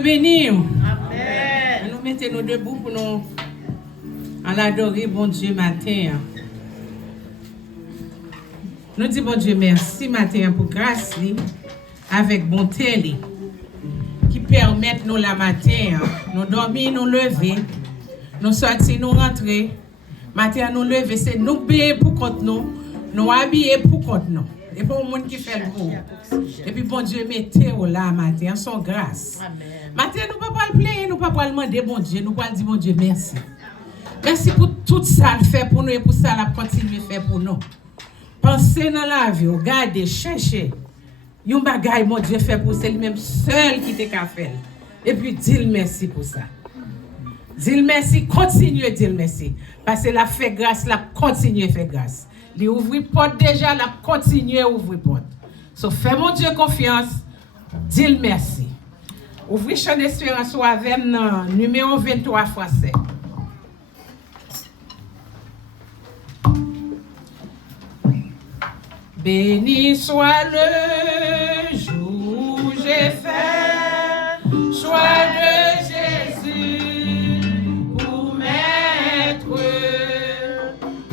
Béni. Amen. Nous mettons nous debout pour nous en adorer bon Dieu matin. Nous disons bon Dieu merci matin pour grâce avec bonté qui permettent nous la matin nous dormir, nous lever, nous sortir, nous rentrer. Matin nous lever, c'est nous payer pour compte nous habiller pour compte nous. Et pour le monde qui fait le pour. Et puis bon Dieu mettez là matin son grâce. Amen. Matin, nous ne pouvons pas le plaindre, nous ne pouvons pas le demander, bon Dieu, nous pouvons dire, bon Dieu, merci. Merci pour tout ça le fait pour nous et pour ça la continuer à faire pour nous. Pensez dans la vie, regardez, cherchez. Yon bagay, mon Dieu, fait pour c'est lui-même seul qui te fait. Et puis, dis merci pour ça. Dis merci, continuez à dire merci. Parce que la fait grâce, la continue à faire grâce. Il ouvre porte déjà, la continue à ouvrir porte. So, fais mon Dieu confiance, dis merci. Ouvrez Chant d'Espérance avec numéro 23 français. Béni soit le jour où j'ai fait choix de Jésus pour m'être.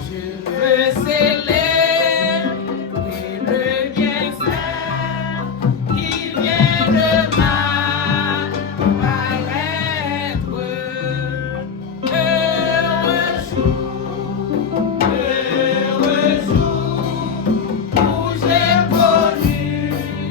Je veux célébrer le bienfait qui vient de ma paraître. Heureux jour où j'ai connu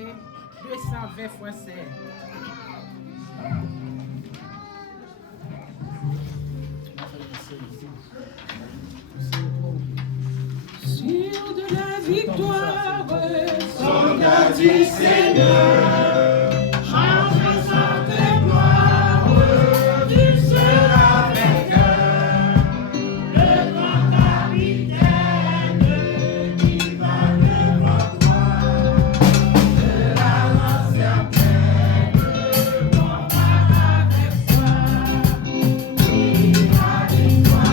et 220 français. Sûr de la victoire, soldat du Seigneur, change sans tes gloires, tu seras vainqueur. Le grand capitaine qui va devant toi sera l'ancien pleine, combat avec toi. Il a victoire, il aura.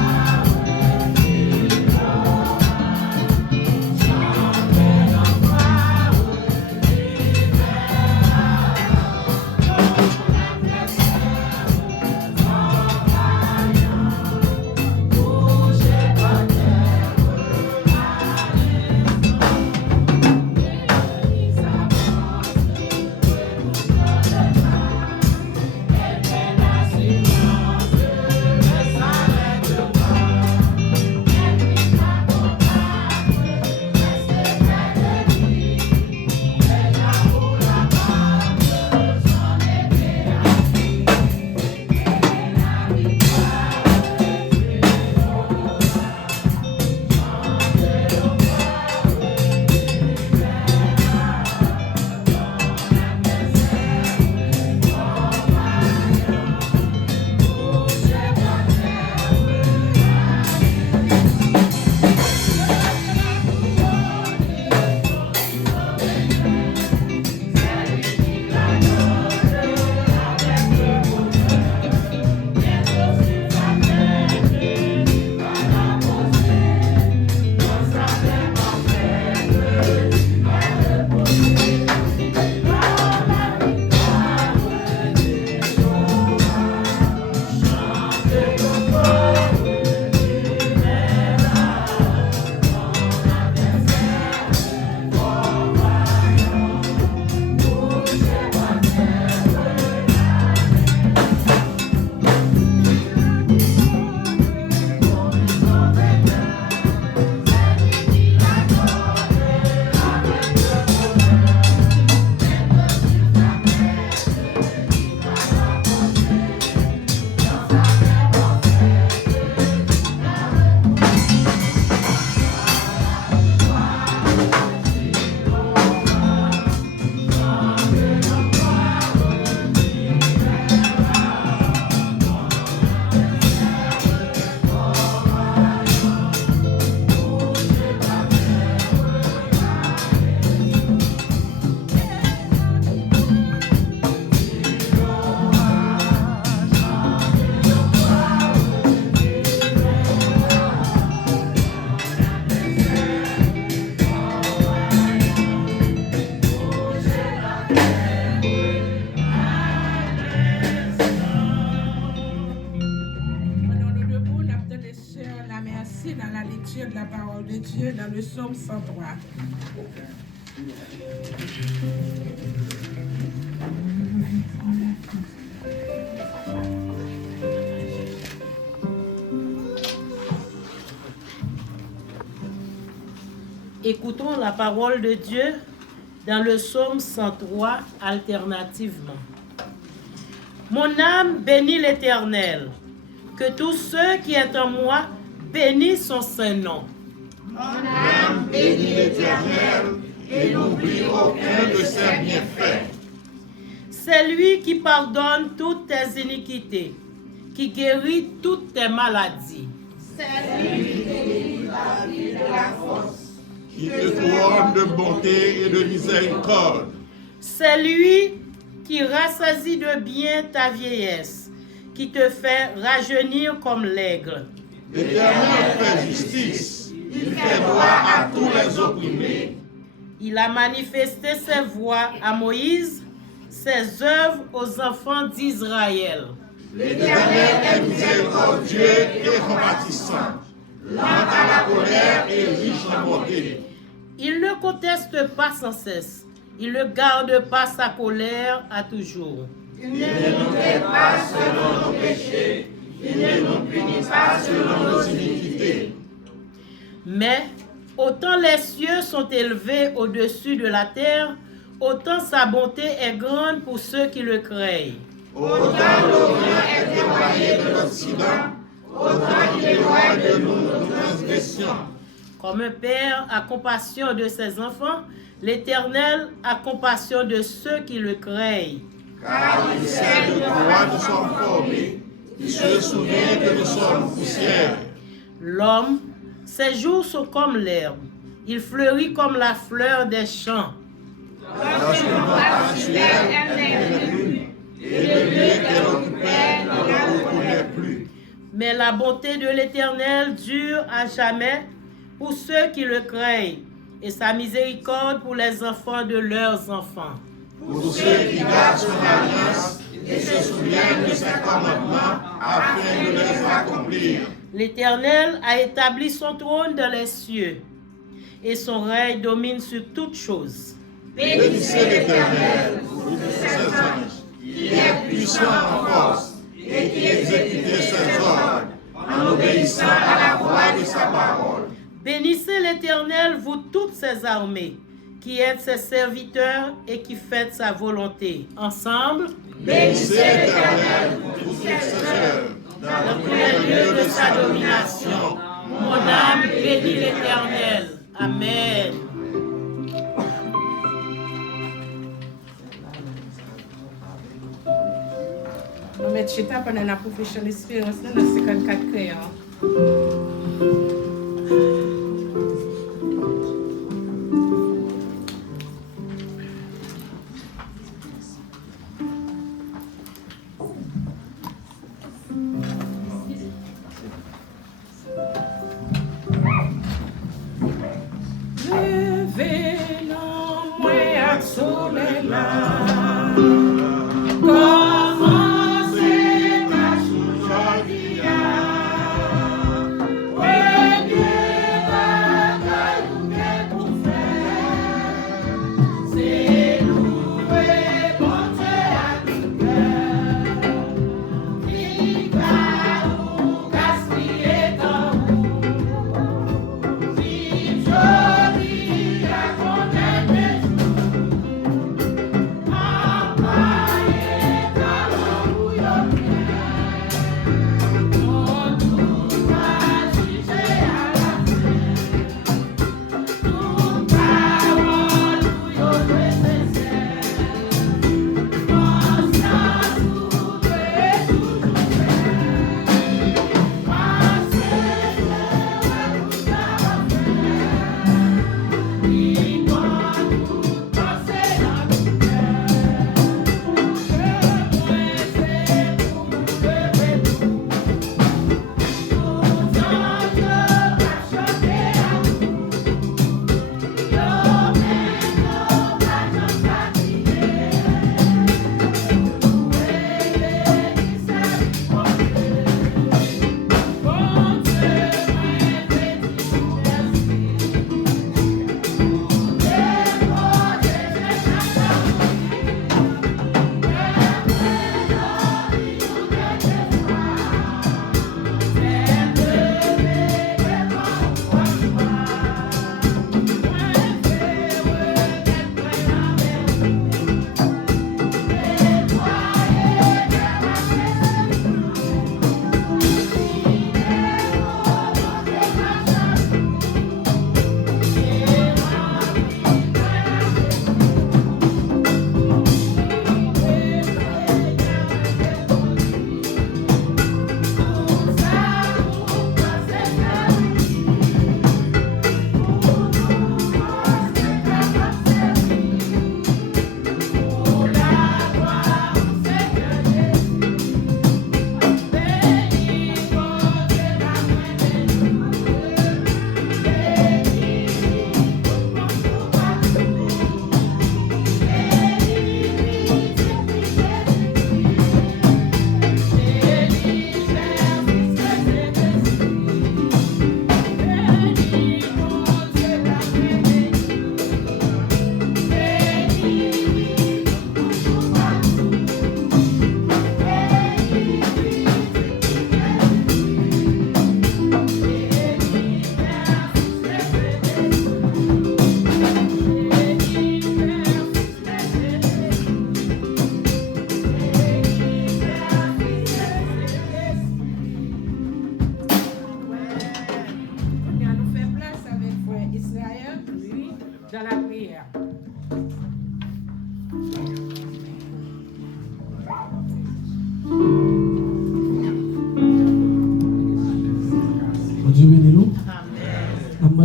Dans la lecture de la parole de Dieu dans le psaume 103. Écoutons la parole de Dieu dans le psaume 103 alternativement. Mon âme bénit l'Éternel, que tous ceux qui sont en moi bénissent son saint nom. Mon âme bénit l'Éternel et n'oublie aucun de ses bienfaits. C'est lui qui pardonne toutes tes iniquités, qui guérit toutes tes maladies. C'est lui qui délivre la vie de la force, qui te couronne de bonté et de miséricorde. C'est lui qui rassasie de bien ta vieillesse, qui te fait rajeunir comme l'aigle. L'Éternel fait justice, il fait droit à tous les opprimés. Il a manifesté ses voies à Moïse, ses œuvres aux enfants d'Israël. L'Éternel est miséricordieux et compatissant, lent à la colère et riche en bonté. Il ne conteste pas sans cesse, il ne garde pas sa colère à toujours. Il ne nous traite pas selon nos péchés, il ne nous punit pas selon nos iniquités. Mais autant les cieux sont élevés au-dessus de la terre, autant sa bonté est grande pour ceux qui le craignent. Autant l'Orient est éloigné de l'Occident, autant il éloigne de nous nos transgressions. Comme un père a compassion de ses enfants, l'Éternel a compassion de ceux qui le craignent. Car il sait de quoi nous sommes formés, il se souvient que nous sommes poussière. L'homme, ses jours sont comme l'herbe, il fleurit comme la fleur des champs. Lorsque notre mensuel est venu, et le lieu qu'elle occupait ne le reconnaît plus. Mais la bonté de l'Éternel dure à jamais pour ceux qui le craignent, et sa miséricorde pour les enfants de leurs enfants. Pour ceux qui gardent son alliance et se souviennent de ses commandements afin de les accomplir. L'Éternel a établi son trône dans les cieux, et son règne domine sur toutes choses. Bénissez l'Éternel, vous tous ses anges, qui est puissant en force et qui exécute ses ordres en obéissant à la voix de sa parole. Bénissez l'Éternel, vous toutes ses armées, qui êtes ses serviteurs et qui faites sa volonté. Ensemble, Bénissez l'Éternel, vous tous ses œuvres, dans tous les lieux de sa domination. Mon âme bénit l'Éternel. Amen. On met chita pendant la profession d'espérance dans 54 crayons. Levez-nous, moi, à soleil là.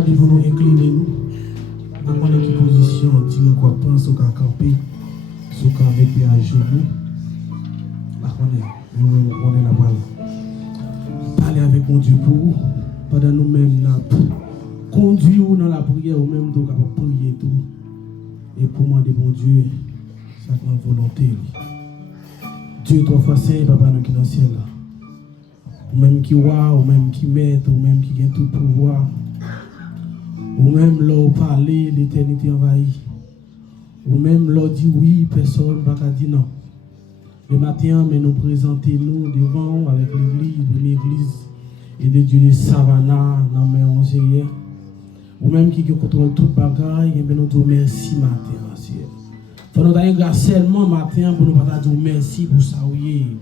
demandé pour nous incliner nous. Nous avons une position, dire quoi pense au camper, sur qu'à mettre à genoux. On est là-bas. Parler avec mon Dieu pour vous, pendant nous-mêmes, conduire dans la prière, ou même nous capable prier tout. Et pour demander mon Dieu, ça prend volonté. Dieu, toi, fois saint, papa, nous qui dans le ciel. Ou même qui voit, ou même qui met, ou même qui a tout pouvoir. Ou même là, parler, l'éternité envahie. Ou même là, dit oui, personne ne va dire non. Le matin, mais nous présenter nous devant avec l'église et de Dieu de Savannah, dans mes Seigneur. Ou même qui contrôle toute bagaille, et bien nous disons merci matin, Seigneur. Faut nous donner grâce seulement matin pour nous pas dire merci pour ça, oui.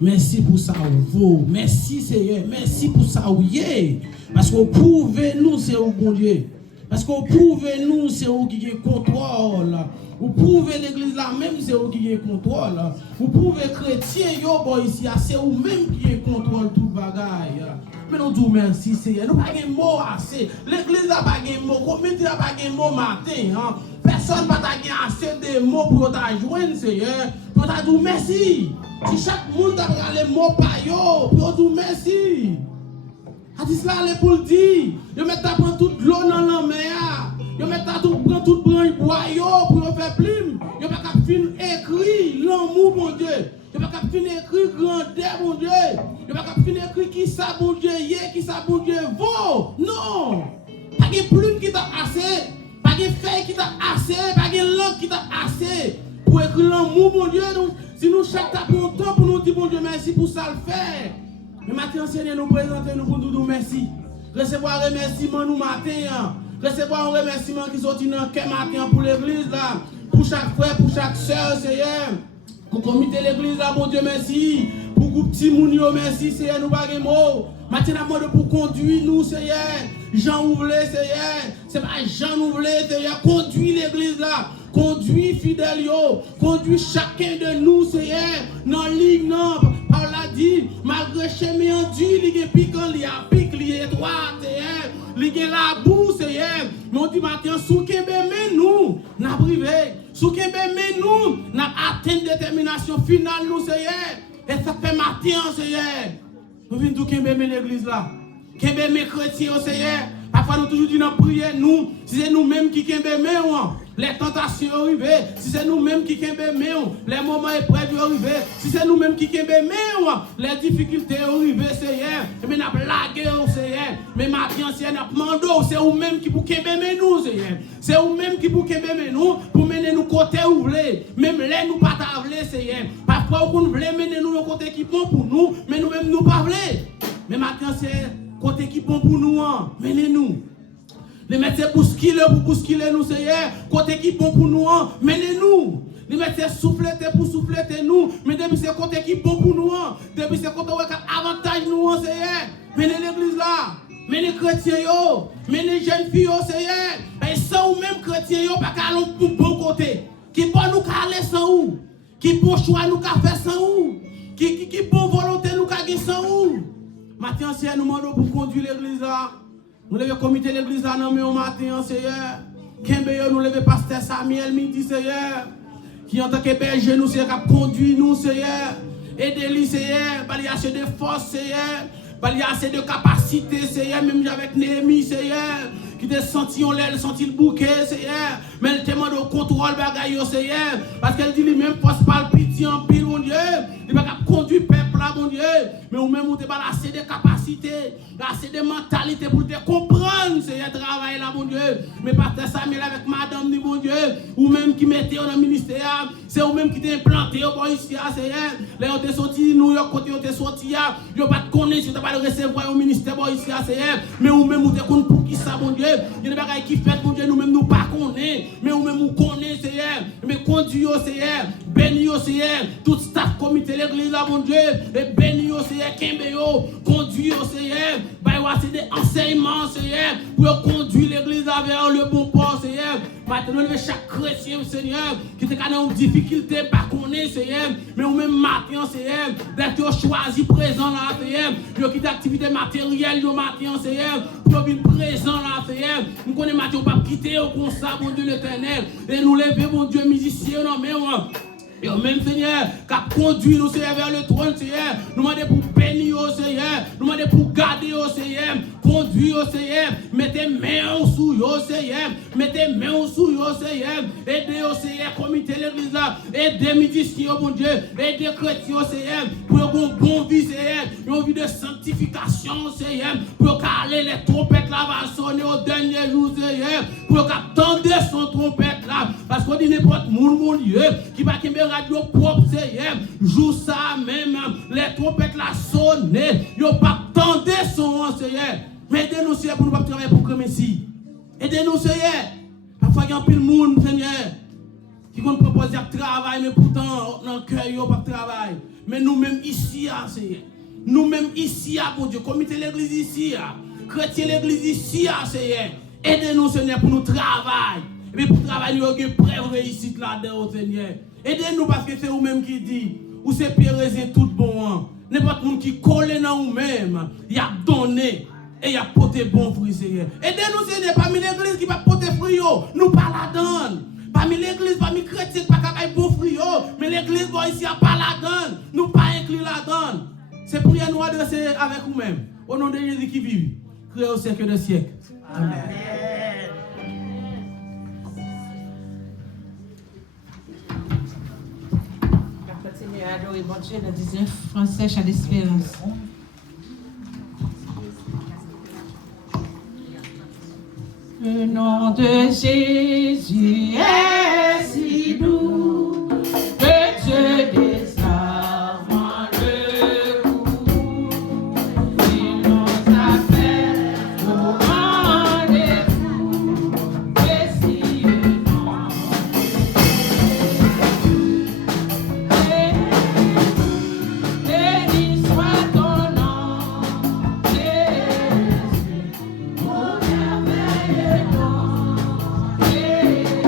Merci pour ça, vous. Merci Seigneur, merci pour ça, oui. Parce que vous pouvez nous, c'est au bon Dieu. Parce que vous pouvez nous, c'est vous qui contrôle. Vous pouvez l'église là même, c'est vous qui contrôle. Vous pouvez chrétien, yo boy ici, c'est vous même qui contrôle tout bagaille. Mais nous disons merci Seigneur. Nous pas de mots assez. L'église n'a pas de mots, le comité n'a pas de mots matin. Personne n'a pas assez de mots pour t'ajouter Seigneur. Pour t'ajouter merci. Si chaque monde a les mots par yo, pour dire merci. Hadis là les pour le dire. Yo mettre ta prendre toute l'eau dans la mer. Yo mettre ta tout prendre toute branche bois yo pour faire plume. Yo pas cap fin écrit l'amour mon Dieu. Yo pas cap fin écrit grandeur mon Dieu. Yo pas cap fin écrit qui ça bon Dieu, qui ça bon Dieu vaut. Non. Pas de plume qui t'a assez, pas de feuille qui t'a assez, pas de langue qui t'a assez pour écrire l'amour mon Dieu. Si nous chaque temps pour temps pour nous dire bon Dieu merci pour ça le faire. Mais maintenant, Seigneur, nous présentons nous pour nous dire merci. Recevoir un remerciement nous matin. Recevoir un remerciement qui sortit dans le cœur matin pour l'église là. Pour chaque frère, pour chaque soeur, Seigneur. Pour le comité de l'église là, bon Dieu, merci. Pour le petit mounio, merci, Seigneur, nous pas de mots. Maintenant, nous pour conduire nous, Seigneur. Jean ouvre, Seigneur. C'est pas Jean ouvre, Seigneur. Conduis l'église là. Conduis fidèles, conduis chacun de nous, Seigneur, dans ligne, non, par la dit, malgré chemin endu, il y a piquant, il y a pique, il y a étroit, Seigneur, il y a la boue, Seigneur, nous dit maintenant, sous Kembe, mais nous, n'a privé, sous Kembe, mais nous, n'a atteint détermination finale, nous, Seigneur, et ça fait matin, Seigneur, nous venons tout Kembe, mais l'église là, Kembe, mais chrétien, Seigneur, parfois nous toujours dit dans la prière, nous, si c'est nous-mêmes qui Kembe, mais les tentations arrivent, si c'est nous-mêmes qui kembe les moments épreuves arrivent, si c'est nous-mêmes qui kembe les difficultés arrivent, Seigneur, mais n'a blagué, Seigneur, mais maintenant, Seigneur, n'a demandé, c'est vous-même qui pour kembe nous, Seigneur, c'est vous-même qui pour kembe nous, pour mener nous côté où vous voulez, même les nous pas t'avler, Seigneur, parfois vous voulez mener nous le côté qui bon pour nous, mais nous-mêmes nous pas voulez, mais maintenant, c'est côté qui bon pour nous, menez-nous. Les médecins bousculer nous, Seigneur. Côté qui bon pour nous, menez-nous. Les médecins souffler nous. Mais depuis c'est côté qui bon pour nous, depuis c'est côté qui avantage nous, Seigneur. Menez l'église là. Menez les chrétiens, menez les jeunes filles, Seigneur. Et sans ou même chrétiens, pas qu'à l'on pour bon côté. Qui bon nous aller sans ou. Qui bon choix nous qu'à faire sans ou. Qui bon volonté nous qu'à gagner sans ou. Maintenant, Seigneur, nous demandons pour conduire l'église là. Nous levons le comité de l'église à nommer au matin, Seigneur. Kembe, nous levons pasteur Samuel Midi, Seigneur. Qui en tant que berger, nous, Seigneur, qui conduit nous, Seigneur. Aidez-lui, Seigneur. Il y a assez de force, Seigneur. Il y a assez de capacité, Seigneur. Même avec Néhémie, Seigneur. Qui te senti en l'air, senti le bouquet, Seigneur. Mais elle demande au contrôle, bagaille, Seigneur. Parce qu'elle dit lui-même, force pas le pitié en pile, mon Dieu. Il va conduire le peuple là, mon Dieu. Mais ou même, vous n'avez pas assez de capacité, assez de mentalité pour te comprendre, Seigneur, travail là, mon Dieu. Mais pasteur Samuel avec madame, mon Dieu. Ou même qui mettez dans le ministère, c'est ou même qui t'es implanté au ici, Seigneur. Là, on t'est sorti, nous, côté, on t'est sorti, il n'y a pas de connaissance, tu n'as pas de recevoir au ministère, ici, Seigneur. Mais ou même, vous t'es connu pour qui ça, mon Dieu. Il y a des bagailles qui fait, mon Dieu, nous-mêmes, nous pas connaissons. Mais ou même, nous connaissons, Seigneur. Mais conduis, Seigneur. Bénis, Seigneur. Tout staff, comité, l'église, là, mon Dieu. Et bénis, Seigneur. Kembe, conduis, Seigneur. Bah, c'est des enseignements, Seigneur. Pour conduire l'église vers le bon port, Seigneur. Maintenant, nous chaque chrétien, Seigneur, qui te dans une difficulté, pas connaître, Seigneur, mais ou même matin, Seigneur, d'être choisi présent là, Seigneur, yo qui d'activité matérielle, yo matin, Seigneur, pour venir présent là, Seigneur, nous connaissons matin, on pas quitter au comme ça, mon Dieu l'éternel, et nous lever, mon Dieu, musicien, non, mais et même Seigneur, qui a conduit nous Seigneur vers le trône, Seigneur, nous demandons pour bénir au Seigneur, nous demandons pour garder au Seigneur, conduire au Seigneur, mettez main sous au Seigneur, mettez main sous au Seigneur, aidez au Seigneur, comité l'église là, aidez musiciens, mon Dieu, aidez chrétiens au Seigneur, pour une bonne vie, Seigneur, une vie de sanctification, Seigneur, pour caler les trompettes là, va sonner au dernier jour, Seigneur, pour qu'attendre son trompette là, parce qu'on dit n'importe mon Dieu, qui va qu'il radio propre, Seigneur, joue ça même, les trompettes la sonne, yo pas tendre son, Seigneur. Mais aidez-nous, Seigneur, pour nous pas travailler pour comme ici. Aidez-nous, Seigneur. Parfois, il y a un peu de monde, Seigneur, qui compte proposer un travail, mais pourtant, dans le cœur, il n'y a pas de travail. Mais nous-mêmes ici, Seigneur, nous-mêmes ici, mon Dieu, comité l'église ici, chrétien l'église ici, Seigneur, aidez-nous, Seigneur, pour nous travailler. Et puis pour travailler, nous avons une preuve réussite là-dedans, Seigneur. Aidez-nous parce que c'est vous-même qui dit, ou c'est Pierre et tout bon. N'importe qui qui colle dans vous-même, il a donné et il a porté bon fruit, Seigneur. Aidez-nous, Seigneur, parmi l'église qui va porter fruit, nous pas la donne. Parmi l'église, parmi les chrétiens, pas qu'à bon fruit, mais l'église, ici, a pas la donne. Nous pas inclus la donne. C'est pour nous adresser avec vous-même. Au nom de Jésus qui vit, créé au siècle des siècles. Amen. Adorer bon Dieu dans 19 français, chant d'espérance. Le nom de Jésus est si doux que Dieu désarme le coup. Il nous appelle au rendez-vous, précisément. Béni soit ton nom, Jésus, mon merveilleux nom, Jésus.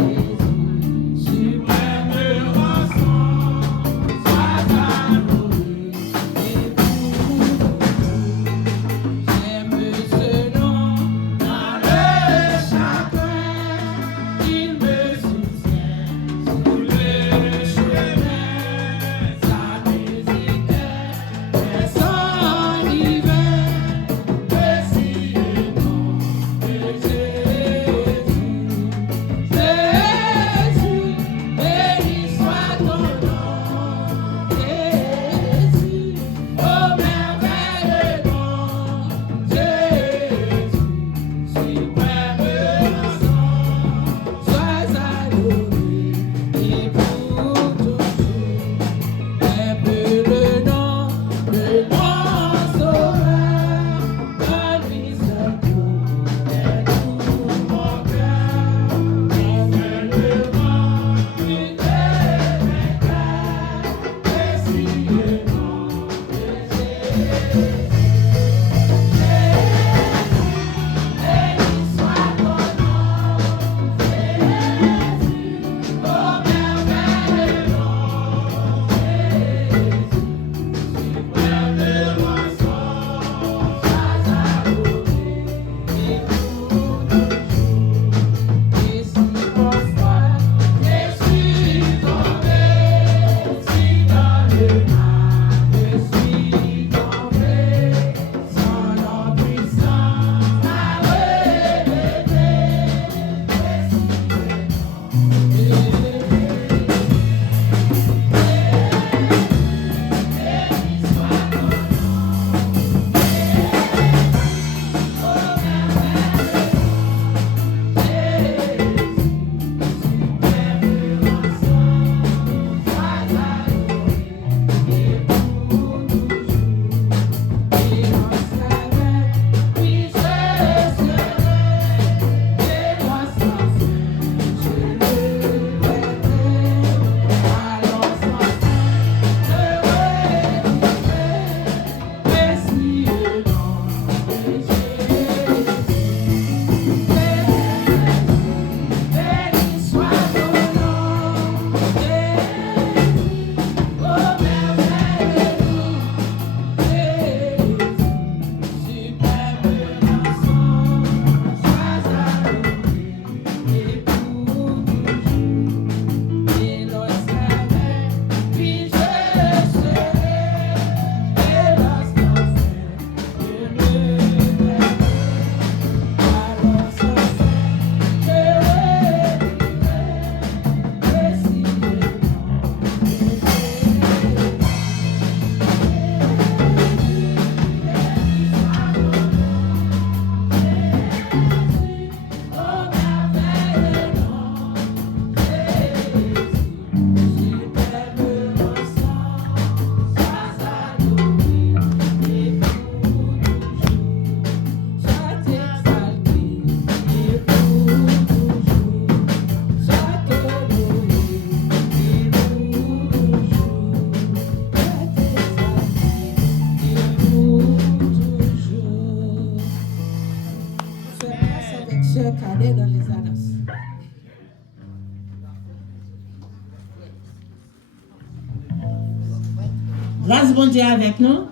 Grâce bon Dieu avec nous.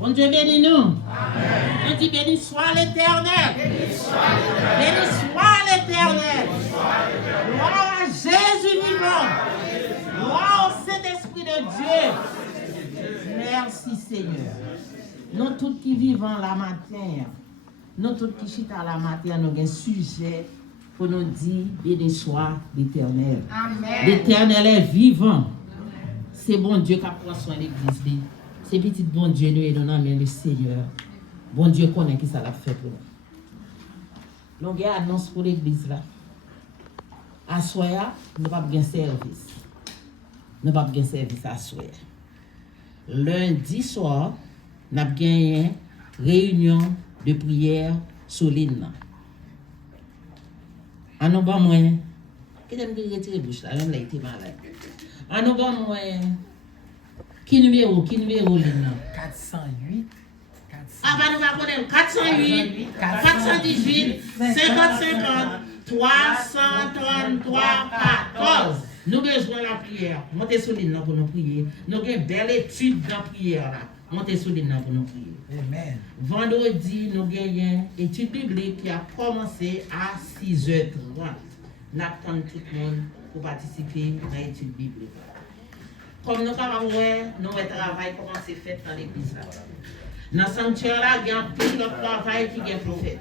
Bon Dieu bénis nous. On dit béni soit l'Éternel. Béni soit l'Éternel. Gloire à Jésus vivant. Gloire au Saint-Esprit de Dieu. Merci Seigneur. Nous tous qui vivons la matin, nous tous qui chita la matin, nous avons un sujet pour nous dire béni soit l'Éternel. L'Éternel est vivant. C'est bon Dieu qui a pris soin de l'église. C'est petit bon Dieu nous et nous amène le Seigneur. Bon Dieu connaît qui ça l'a fait pour nous. Nous avons annonce pour l'église là. À soir, nous n'avons pas de service. Nous n'avons pas de service à soir. Lundi soir, nous avons une réunion de prière sur l'île. En nous avons moins. Qui aime retirer bouche là, même là, il était malade. En nous avons moins. Qui numéro l'île? 408. Ah, bah, nous allons connaître 408, 418, 5050, 333, 14. Nous besoin la prière. Montez sur l'île pour nous prier. Nous avons une belle étude de la prière là. Montez sur l'île pour nous prier. Amen. Vendredi, nous avons une étude biblique qui a commencé à 6h30. Nous attendons tout le monde pour participer à l'étude biblique. Comme nous avons nous travail comment c'est fait dans l'église. Dans le sanctuaire, il y a un pile de travail qui est pour faire.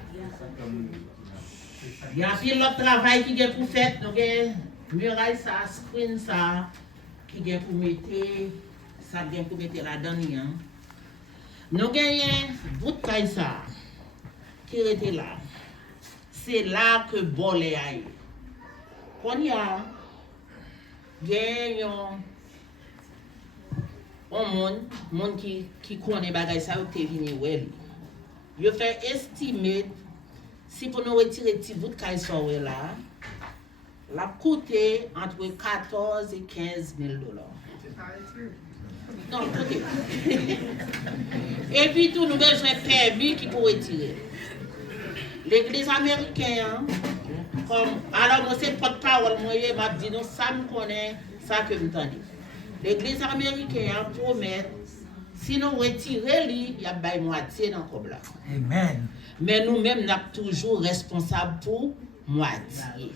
Il y a un pile de travail qui est pour faire. Nous avons muraille, ça, screen, ça, qui est pour mettre, ça vient pour mettre la dernière. Nous avons un bout de caille, ça, qui était là. C'est là que Bolé a eu. Quand il y a un monde qui connaît bagay ça ou te vini wel. Yo fait estimer si pour nous retirer petit bout de caille ça là, la coûter entre 14 et 15 000 $. Non, écoutez. Et puis tout nous besoin permis qui pour retirer. L'église américaine comme alors moi c'est porte-parole moi m'a dit non ça me connaît ça que m'entendez. L'église américaine promet si nous retirons il y a bail moitié dans comme là. Amen. Mais nous-mêmes nous sommes toujours responsables pour moitié.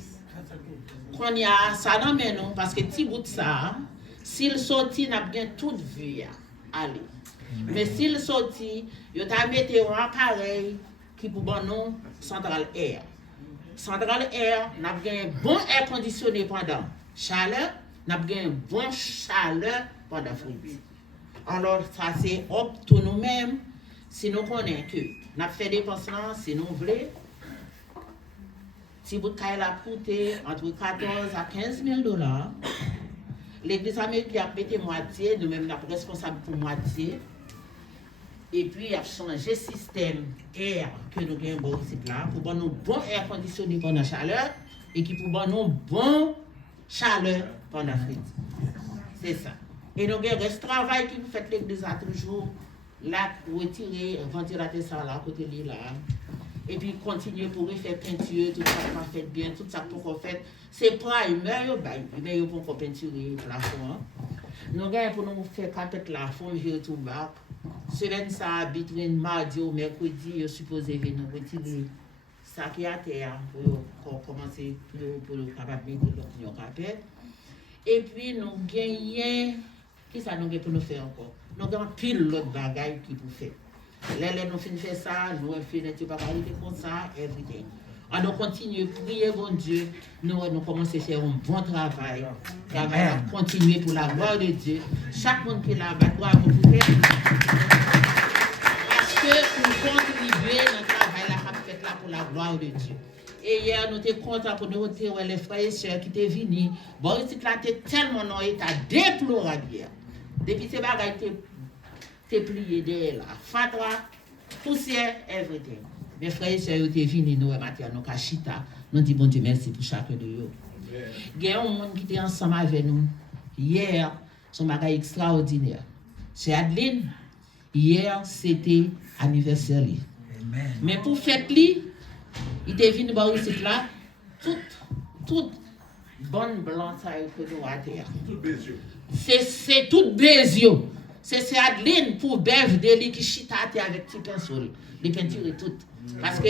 Quand il y a ça dans mais non parce que petit bout de ça s'il sorti n'a bien toute vue aller. Mais s'il sorti, il t'a mettre un appareil qui pour bon nom central air. Central air n'a bien bon air conditionné pendant chaleur, n'a bien bon chaleur pendant froid. Alors ça c'est up pour nous-mêmes si nous connaissons que n'a fait dépenses si nous voulons. Si vous avez coûté entre 14 à 15 000 $, l'église américaine a pété moitié, nous-mêmes nous sommes responsables pour moitié. Et puis il a changé le système air que nous avons ici là pour nous bon air conditionné pendant la chaleur et qui pour nous bon chaleur pendant la froid. C'est ça. Et nous avons ce travail qui fait l'église à toujours là retirer ventilateur ça là côté là. Et puis continuer pour refaire peinture, tout ça pas fait bien, tout ça pour fait. C'est pas mais yo pour peinturer plafond. Nous avons pour nous faire carpet plafond vieux tout bas. Semaine ça between mardi ou mercredi, yo supposé venir retirer ça qui à terre pour commencer pour capable mettre l'autre carpet. Et puis nous gagnons qui ça nous gagne pour nous faire encore. Nous avons pile l'autre bagaille qui pour faire. Là, nous finissons faire ça, nous finissons pas arriver comme ça, everything. On nous continue à prier, bon Dieu, nous commençons à faire un bon travail. Travail à continuer pour la gloire de Dieu. Chaque monde qui est là-bas doit vous faire. Parce que nous contribuons dans le travail là pour la gloire de Dieu. Et hier, nous étions contents pour nous retrouver les frères et sœurs qui étaient venus. Bon, ici, là, tu es tellement dans l'état déplorable. Depuis ces bagages, tu es plié derrière là. Fatwa, poussière, everything. Mes frères et sœurs, ils étaient venus, nous, matin, nous, Kachita. Nous disons, bon Dieu, merci pour chacun de eux. Il y a un monde qui était ensemble avec nous. Hier, son bagage extraordinaire. C'est Adeline. Hier, c'était anniversaire. Amen. Mais pour fête, il était venu par ici là, tout bonne blanc ça que nous à terre. Tout Bézio. C'est tout Bézio. C'est Adeline pour birthday li qui chita à terre avec petit pinceau. Les peintures tout. Parce que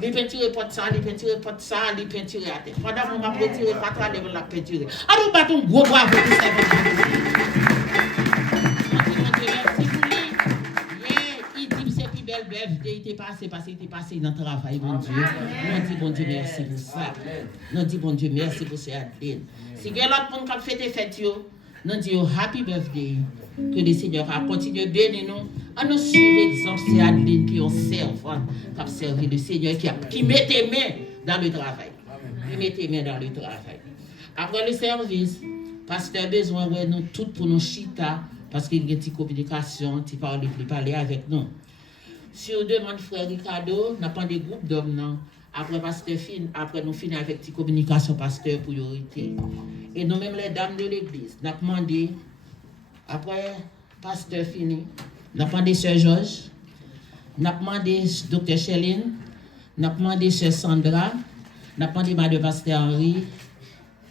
les peintures portent ça, les peintures portent ça, les peintures à terre. Pendant qu'on va retirer pas toi de la peinture. Alors battons gros bravo pour ça. Il était passé parce qu'il était passé dans le travail, bon Dieu. Nous disons bon Dieu merci pour ça. Nous disons bon Dieu merci pour ça. Si quelqu'un l'autre monde qui fait des fêtes, nous disons happy birthday. Que le Seigneur a continué de bénir nous. On nous suit l'exemple, c'est Adeline qui est servante, qui a servi le Seigneur, qui met tes mains dans le travail. Qui met tes mains dans le travail. Après le service, pasteur besoin de nous tous pour nous chita, parce qu'il y a une communication, tu parler avec nous. Si on demande frère Ricardo, n'a pas des groupes d'hommes, non. Après pasteur après nous finissons avec une communication pasteur pour priorité. Et nous-mêmes les dames de l'église, nous avons demandé, après pasteur fini, nous avons demandé Sœur Georges, nous avons demandé Dr. Chéline, nous avons demandé Sœur Sandra, nous avons demandé Madame Pasteur Henri,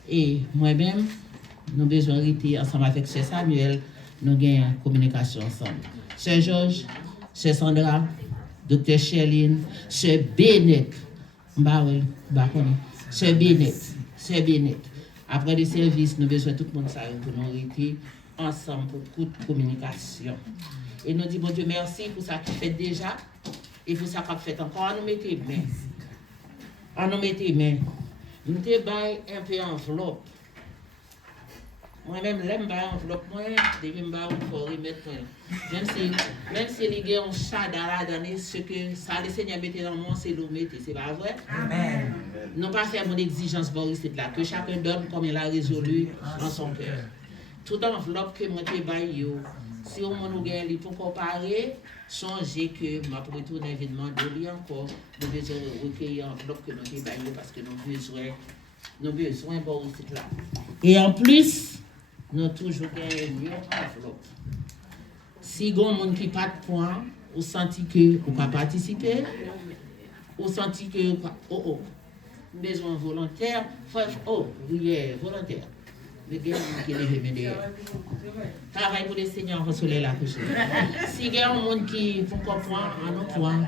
et moi-même, nous avons besoin de rester ensemble avec Sœur Samuel, nous avons une communication ensemble. Sœur Georges, Sœur Sandra, Dr. Chéline, Sœur Bennett, Sœur Bennett. Après le service, nous avons besoin de tout le monde pour nous rester ensemble pour toute communication. Et nous disons, bon Dieu, merci pour ça qu'il fait déjà et pour ça qu'il fait encore. On nous mettait main. On nous mettait main. Nous avons un peu enveloppe. Moi-même, j'aime pas enveloppe, moi, je ne pas remettre. Même si il y a un chat dans la donner, ce que ça, le Seigneur mettait dans moi, c'est l'eau mettre, c'est pas vrai? Amen. Non pas faire mon exigence, Boris, c'est là, que chacun donne comme il a résolu en son cœur. Toute enveloppe que moi te baille, si on nous gagne pour comparer, songez que ma pour retourner événement de lui encore, nous besoin recueillir enveloppe que nous te baille parce que nous besoin Boris, c'est là. Et en plus, nous toujours gagné une enveloppe. Si vous avez des gens qui pas de points, vous sentez que vous pas participer, vous sentez que besoin volontaire, volontaire. Mais il y a qui lève mes derrière. Travail pour le Seigneur, on va se la coucher. Si il y a des gens qui font comprendre, on nous point.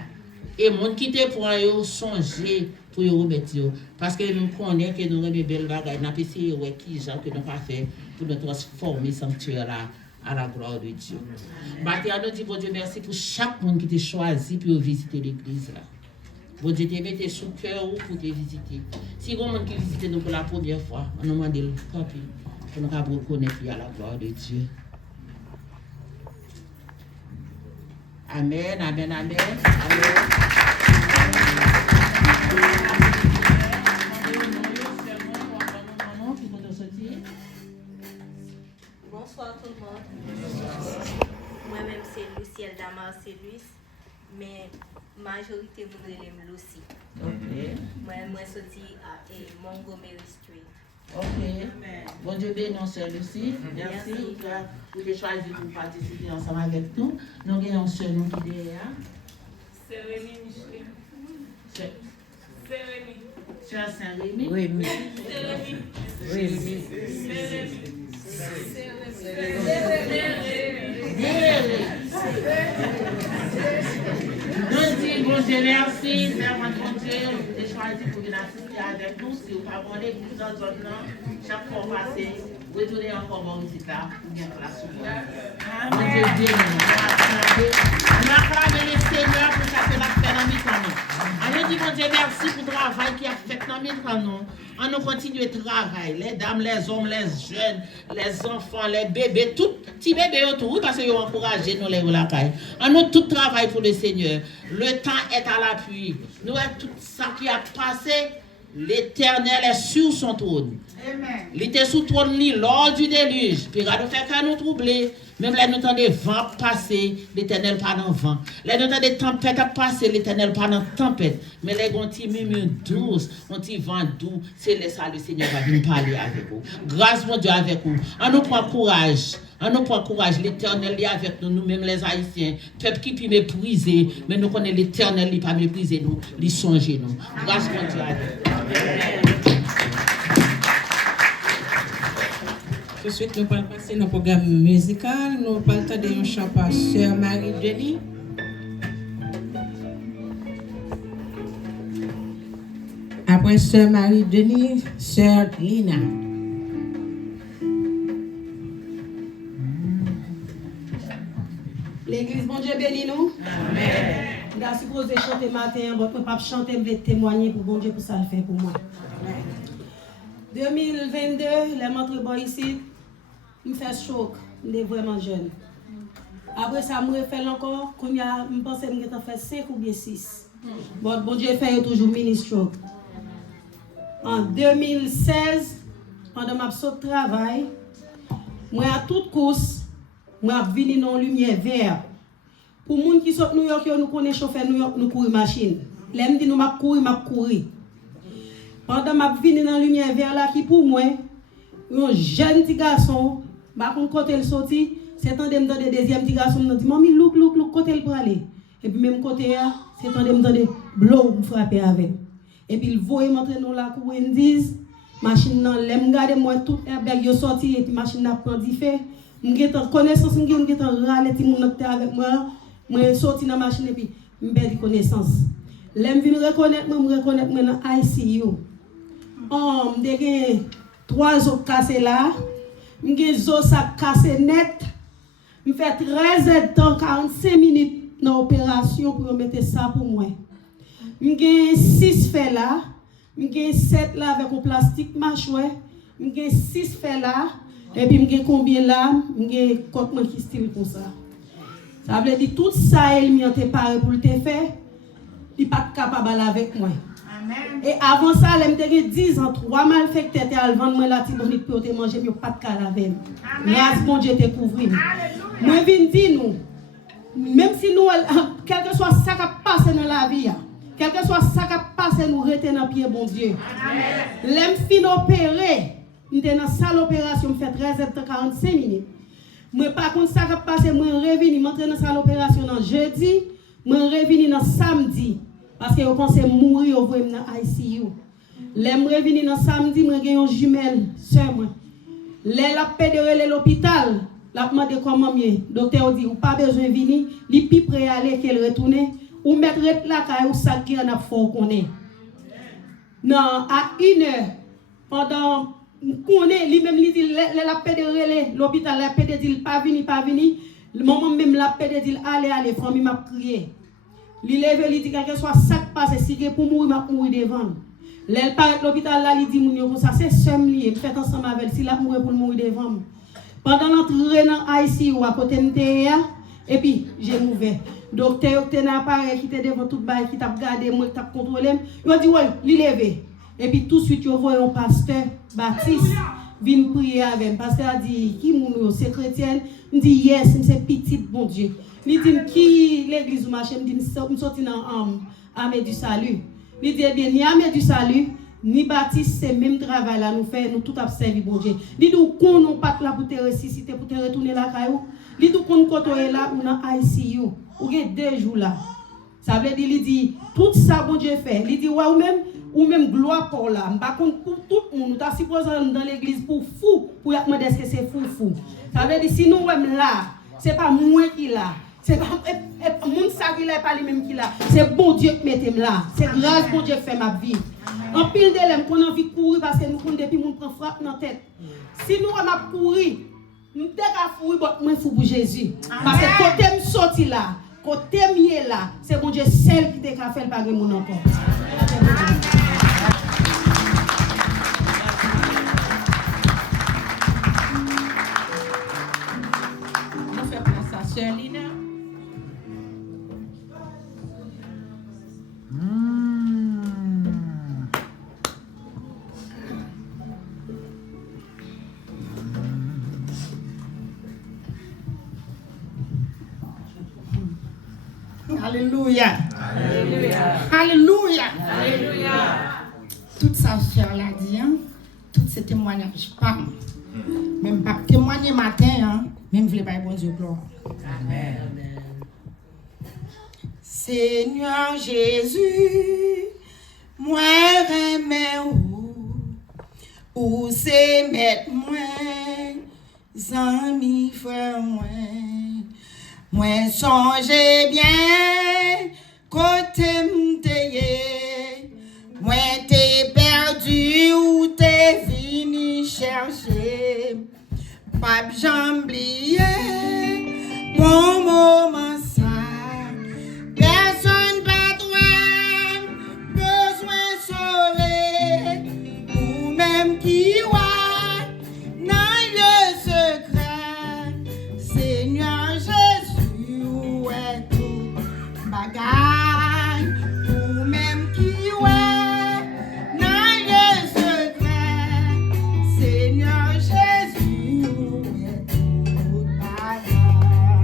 Et les gens qui te point, songer pour y remettre. Parce que nous connaissons que nous avons des belles bagages. Nous avons essayé de faire qui gens que nous avons fait pour nous transformer sanctuaire là à la gloire de Dieu. Maintenant, nous disons, bon Dieu, merci pour chaque monde qui t'a choisi pour visiter l'église là. Bon Dieu, te mette sous cœur pour te visiter. Si vous avez qui visite nous pour la première fois, on nous demande le copie pour nous reconnaître à la gloire de Dieu. Amen, amen, amen. Bonsoir tout le monde. Moi-même, c'est Lucielle Damar Célus, mais majorité voudrait Lucie. Ok. Moi, je suis à Montgomery Street. Ok. Bon Dieu bénisse Lucie. Merci pour que choisi pour participer ensemble avec nous. Nous avons un seul nom qui est derrière. C'est Rémi Michelet. C'est Rémi. Sœur Saint-Rémy. Rémi. Nous disons bon Dieu merci, servant de Dieu, de choisir pour venir assister avec nous. Si vous ne abonnez plus dans zone chaque fois passé, vous retournez encore mon visite là, pour bien place sur vous. Bon Dieu béni. Nous acclamons le Seigneur pour ça que la fait dans mes temps. On nous dit bon Dieu merci pour le travail qui a fait dans mes temps. On nous continue de travailler, les dames, les hommes, les jeunes, les enfants, les bébés, tout petit bébé autour, parce qu'ils ont encouragé nous les caille. On nous tout travail pour le Seigneur. Le temps est à l'appui. Nous tout ça qui a passé, l'Éternel est sur son trône. Amen. Il était sous trône lors du déluge. Puis il fait qu'à nous troubler. Même là, nous avons des vents passer, l'Éternel pas dans le vent. Là, nous avons des tempêtes à passer, l'Éternel pas dans la tempête. Mais les gens qui murmurent douce, on dit vent doux, c'est là ça le Seigneur va venir parler avec vous. Grâce mon Dieu avec vous. On nous prend courage. On nous prend courage. L'Éternel est avec nous, nous-mêmes les Haïtiens. Peuple qui peut mépriser, mais nous connaissons l'Éternel, il ne peut pas mépriser nous, il songe nous. Grâce mon Dieu avec vous. Tout de suite, nous allons passer dans le programme musical. Nous allons entendre un chant par Sœur Marie-Denis. Après Sœur Marie-Denis, Sœur Lina. L'église, bon Dieu bénis nous. Amen. Je suis supposé chanter matin, mais je ne peux pas chanter, je vais témoigner pour bon Dieu pour ça le faire pour moi. Amen. 2022, les montres ici, je me fais choc, je suis vraiment jeune. Après ça, je me refais encore, quand je pense que je vais faire 5 ou bien 6. Bon Dieu fait toujours ministre. En 2016, pendant ma travail, moi à toute course, moi venu dans lumière vert. Pour les gens qui sont New York, nous connaissons chauffeur New York, nous courons machine. Les gens disent nous courir. Pendant ma venu dans lumière vert là qui pour moi, un jeune petit garçon, bah quand côté il sorti, c'est temps de me donner deuxième petit garçon me dit "Mami, look côté il pour aller." Et puis même côté là, c'est temps de me donner blow me frapper avec. Et puis il voit m'entrer dans la cour et disent machine nan l'aime garder moi tout airbag yo sorti et puis machine n'a prend du fait. M'getan connaissance m'getan râler ti moun qui avec moi sorti dans machine et puis m'perd connaissance. L'aime vinn reconnaître moi dans ICU. M'de 3 os cassés là. M'gen zo ça cassé net. M'fait 13 temps 45 minutes dans opération pour mettre ça pour moi. M'gen 6 faits là, m'gen 7 là avec un plastique mâchoire, m'gen 6 faits là et puis m'gen combien là, m'gen côté qui style comme ça. Ça veut dire tout ça il m'y préparé pour le faire, il pas capable avec moi. Amen. Et avant ça, elle me 10 ans, 3 malfaiteurs étaient à vendre moi la tibonite pour te manger, mais pas de cas avec. Grâce mon Dieu te couvrir. Moi vinn dire nous, même si nous quel que soit ça qui passe dans la vie, quel que soit ça qui passe, nous rester dans pied bon Dieu. L'aime fin opéré, nous dans la salle d'opération, fait 13h45 minutes. Moi par contre ça qui passe, moi revenu, m'entrer dans la salle d'opération dans jeudi, moi revenu dans samedi parce que je pense mourir au dans ICU. L'aime revenu dans samedi, moi j'ai une jumelle sœur moi. La pédéré l'hôpital, la demandé comment mieux. Docteur dit ou pas besoin venir, li pi prêt aller qu'elle retourne. Ou mettre la caille ou ça qui en a fort qu'on est. Non, à 1h, pendant qu'on est, lui-même, il dit, la paix de l'hôpital, la paix de dit, pas venir. Le moment même, la paix de dit, allez, famille m'a crié. Il lève, il dit, quelque soit ça qui passe, si pour mourir, m'a mourir devant. L'elle part de l'hôpital, là, il dit, mon ça, c'est seul lié, fait ensemble avec, si la mourir pour mourir devant. Pendant l'entrée dans ICU, à côté de moi, et puis, j'ai ouvert. Docteur qui était un appareil qui était devant tout le bail, qui t'a gardé, moi, qui t'a contrôlé. Il a dit, ouais, il levé. Et puis tout de suite, il voit un pasteur, Baptiste, vient prier avec. Le pasteur a dit, qui moun c'est chrétienne? Il dit, yes, c'est petit, bon Dieu. Il dit, qui l'église ou machin? Il dit, je sorti dans Armée du Salut. Il dit, eh bien, ni Armée du Salut, ni Baptiste, c'est le même travail là, nous faisons, nous tout observons, bon Dieu. Il dit, qu'on n'a pas là pour te ressusciter, pour te retourner là, caillou. Il dit, qu'on est là, ou dans ICU. Ou gen 2 jours là. Ça veut dire, il dit, tout ça, bon Dieu fait. Il dit, ouais, ou même gloire pour là. Par contre, pour tout le monde, nous sommes supposés dans l'église pour fou, pour y demander est-ce que c'est fou. Ça veut dire, si nous sommes là, ce n'est pas moi qui là. C'est pas moun sa qui là, pas lui-même qui là. C'est bon Dieu qui mette là. C'est grâce bon Dieu fait ma vie. En pile de l'aime, qu'on a envie de courir parce que nous connaissons depuis moun prend frappe dans la tête. Si nous avons courir, nous devons courir, moi fou pour Jésus. Parce que quand je suis sorti là, quand tu es là, c'est bon Dieu seul qui t'a fait le bagage mon encore. On fait place à Sœur Lina. Alléluia. Alléluia. Alléluia. Tout ça, cher l'a dit, hein? Tout ce témoignage, pas. Même pas témoigner matin, hein? Même voulez pas bon Dieu gloire. Amen. Seigneur Jésus, moi remets où c'est mettre moi amis frères moi songe bien côté m'teye moi t'es perdu ou t'es venu chercher pas j'oublier bon moment ça personne pas toi besoin sauver ou même qui dans le secret Seigneur Jésus où est tout bagaille ou même qui dans le secret Seigneur Jésus où est tout bagaille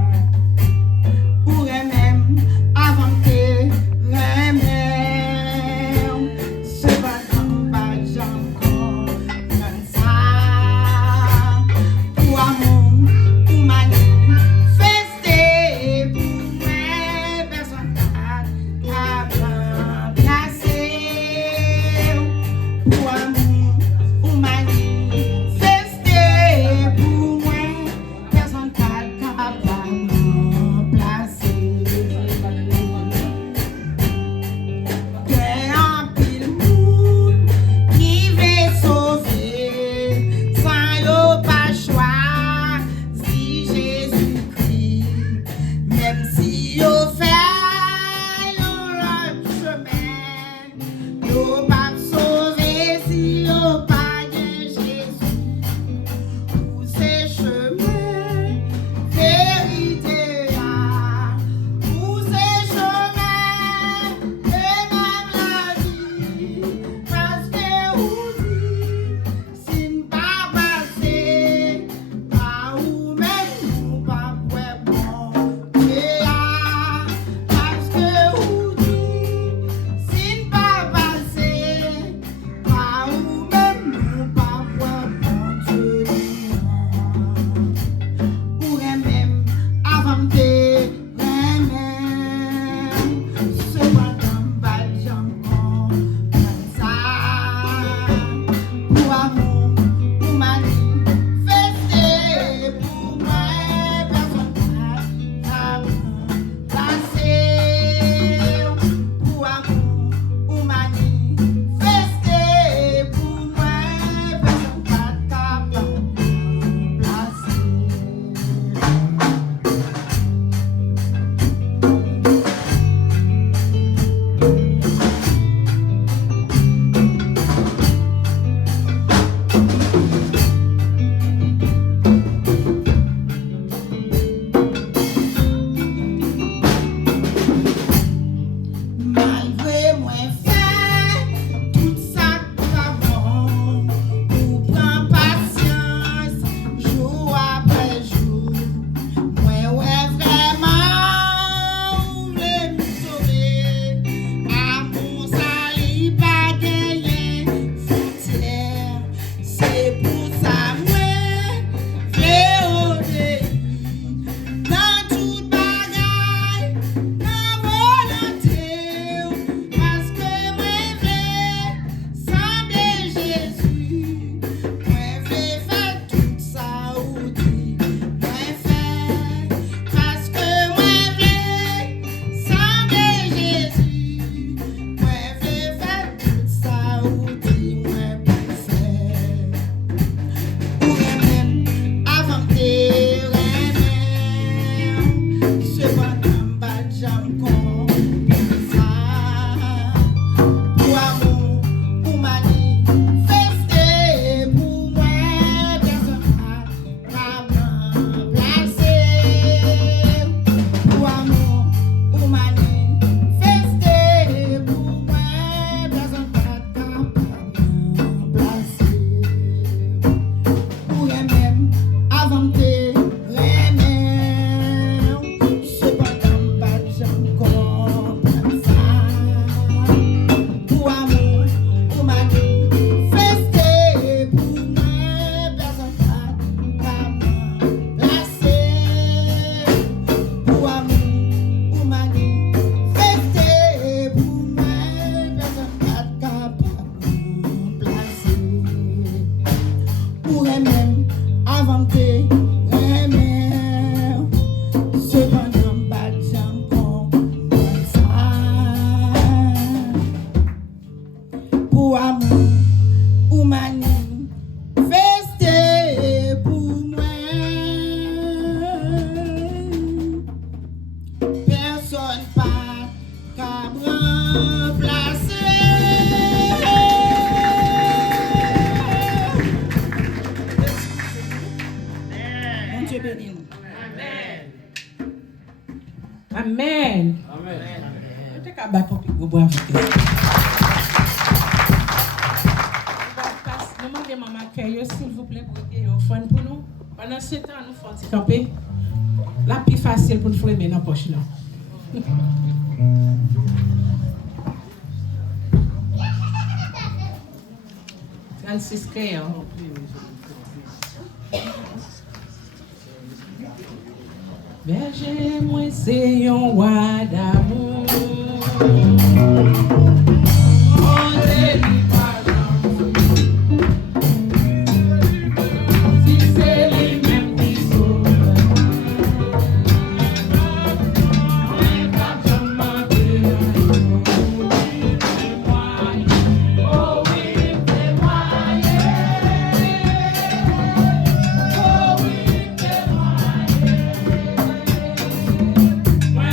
Dieu bénisse nous. Amen. On te ka battre puis go boire avec. Nous demandons maman accueil s'il vous plaît pour aider au fun pour nous. Pendant ce temps nous faisons camper. La plus facile pour nous faire dans la poche là. Francis Crayon. Berger, moi c'est un roi d'amour. Si c'est lui-même qui sauve. Moi,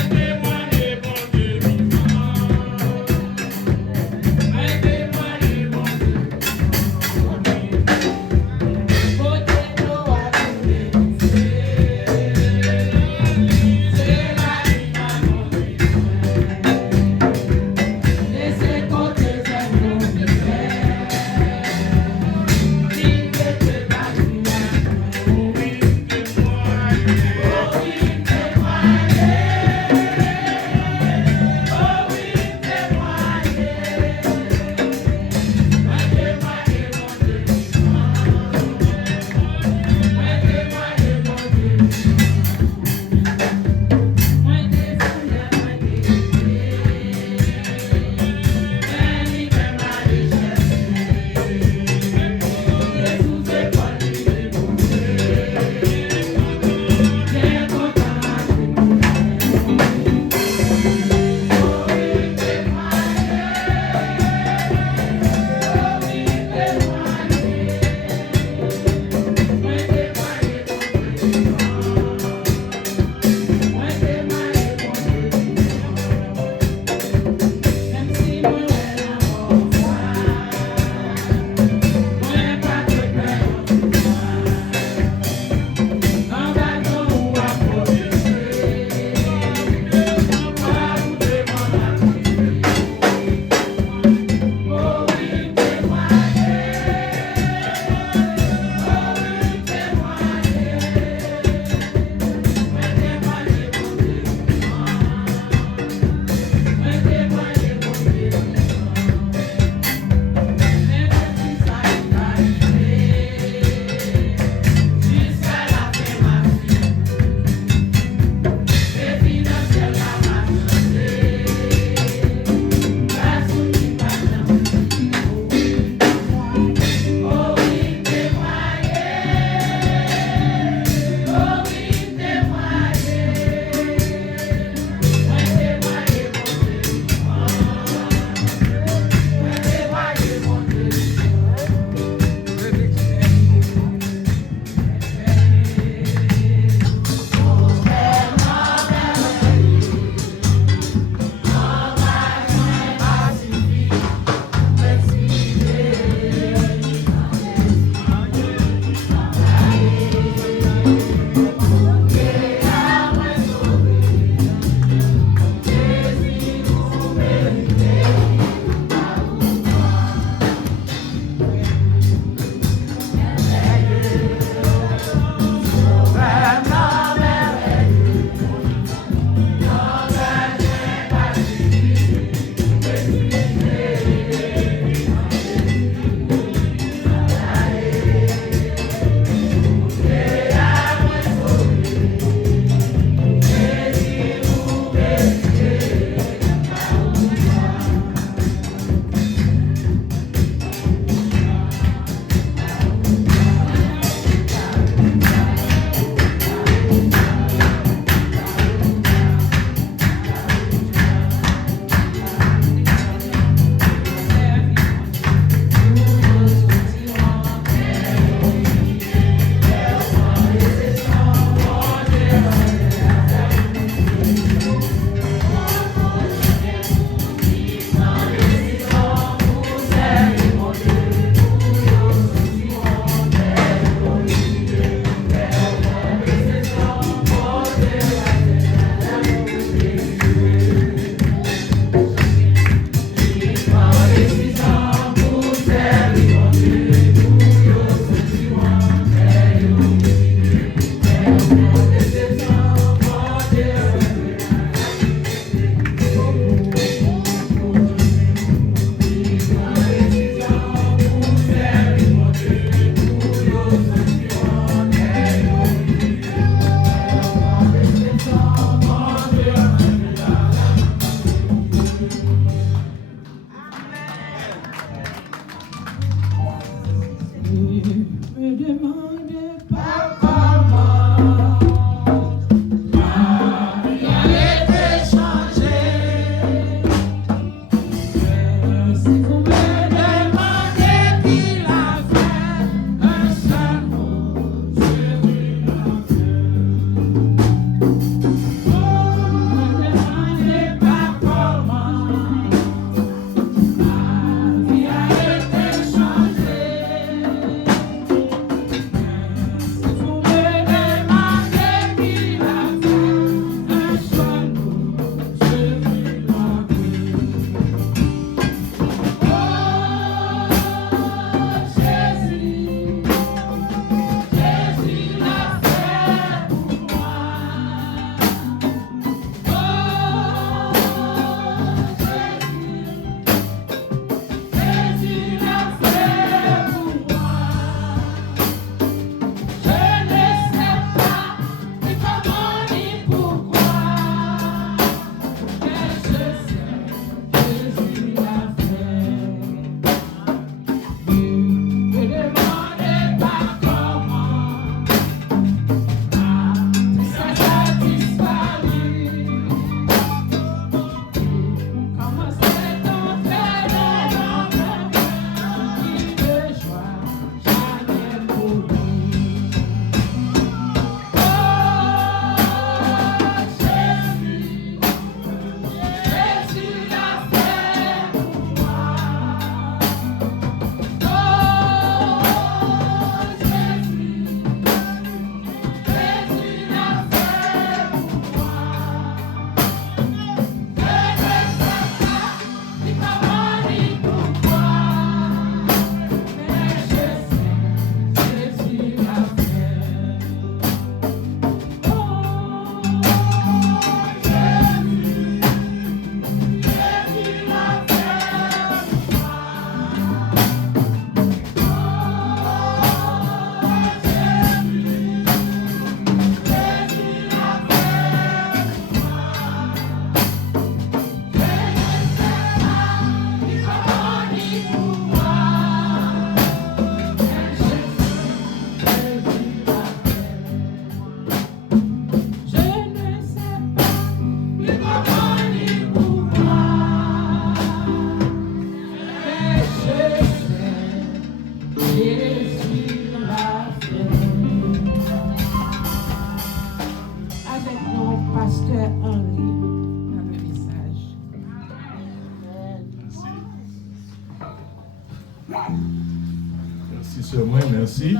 Merci sœur moi, merci.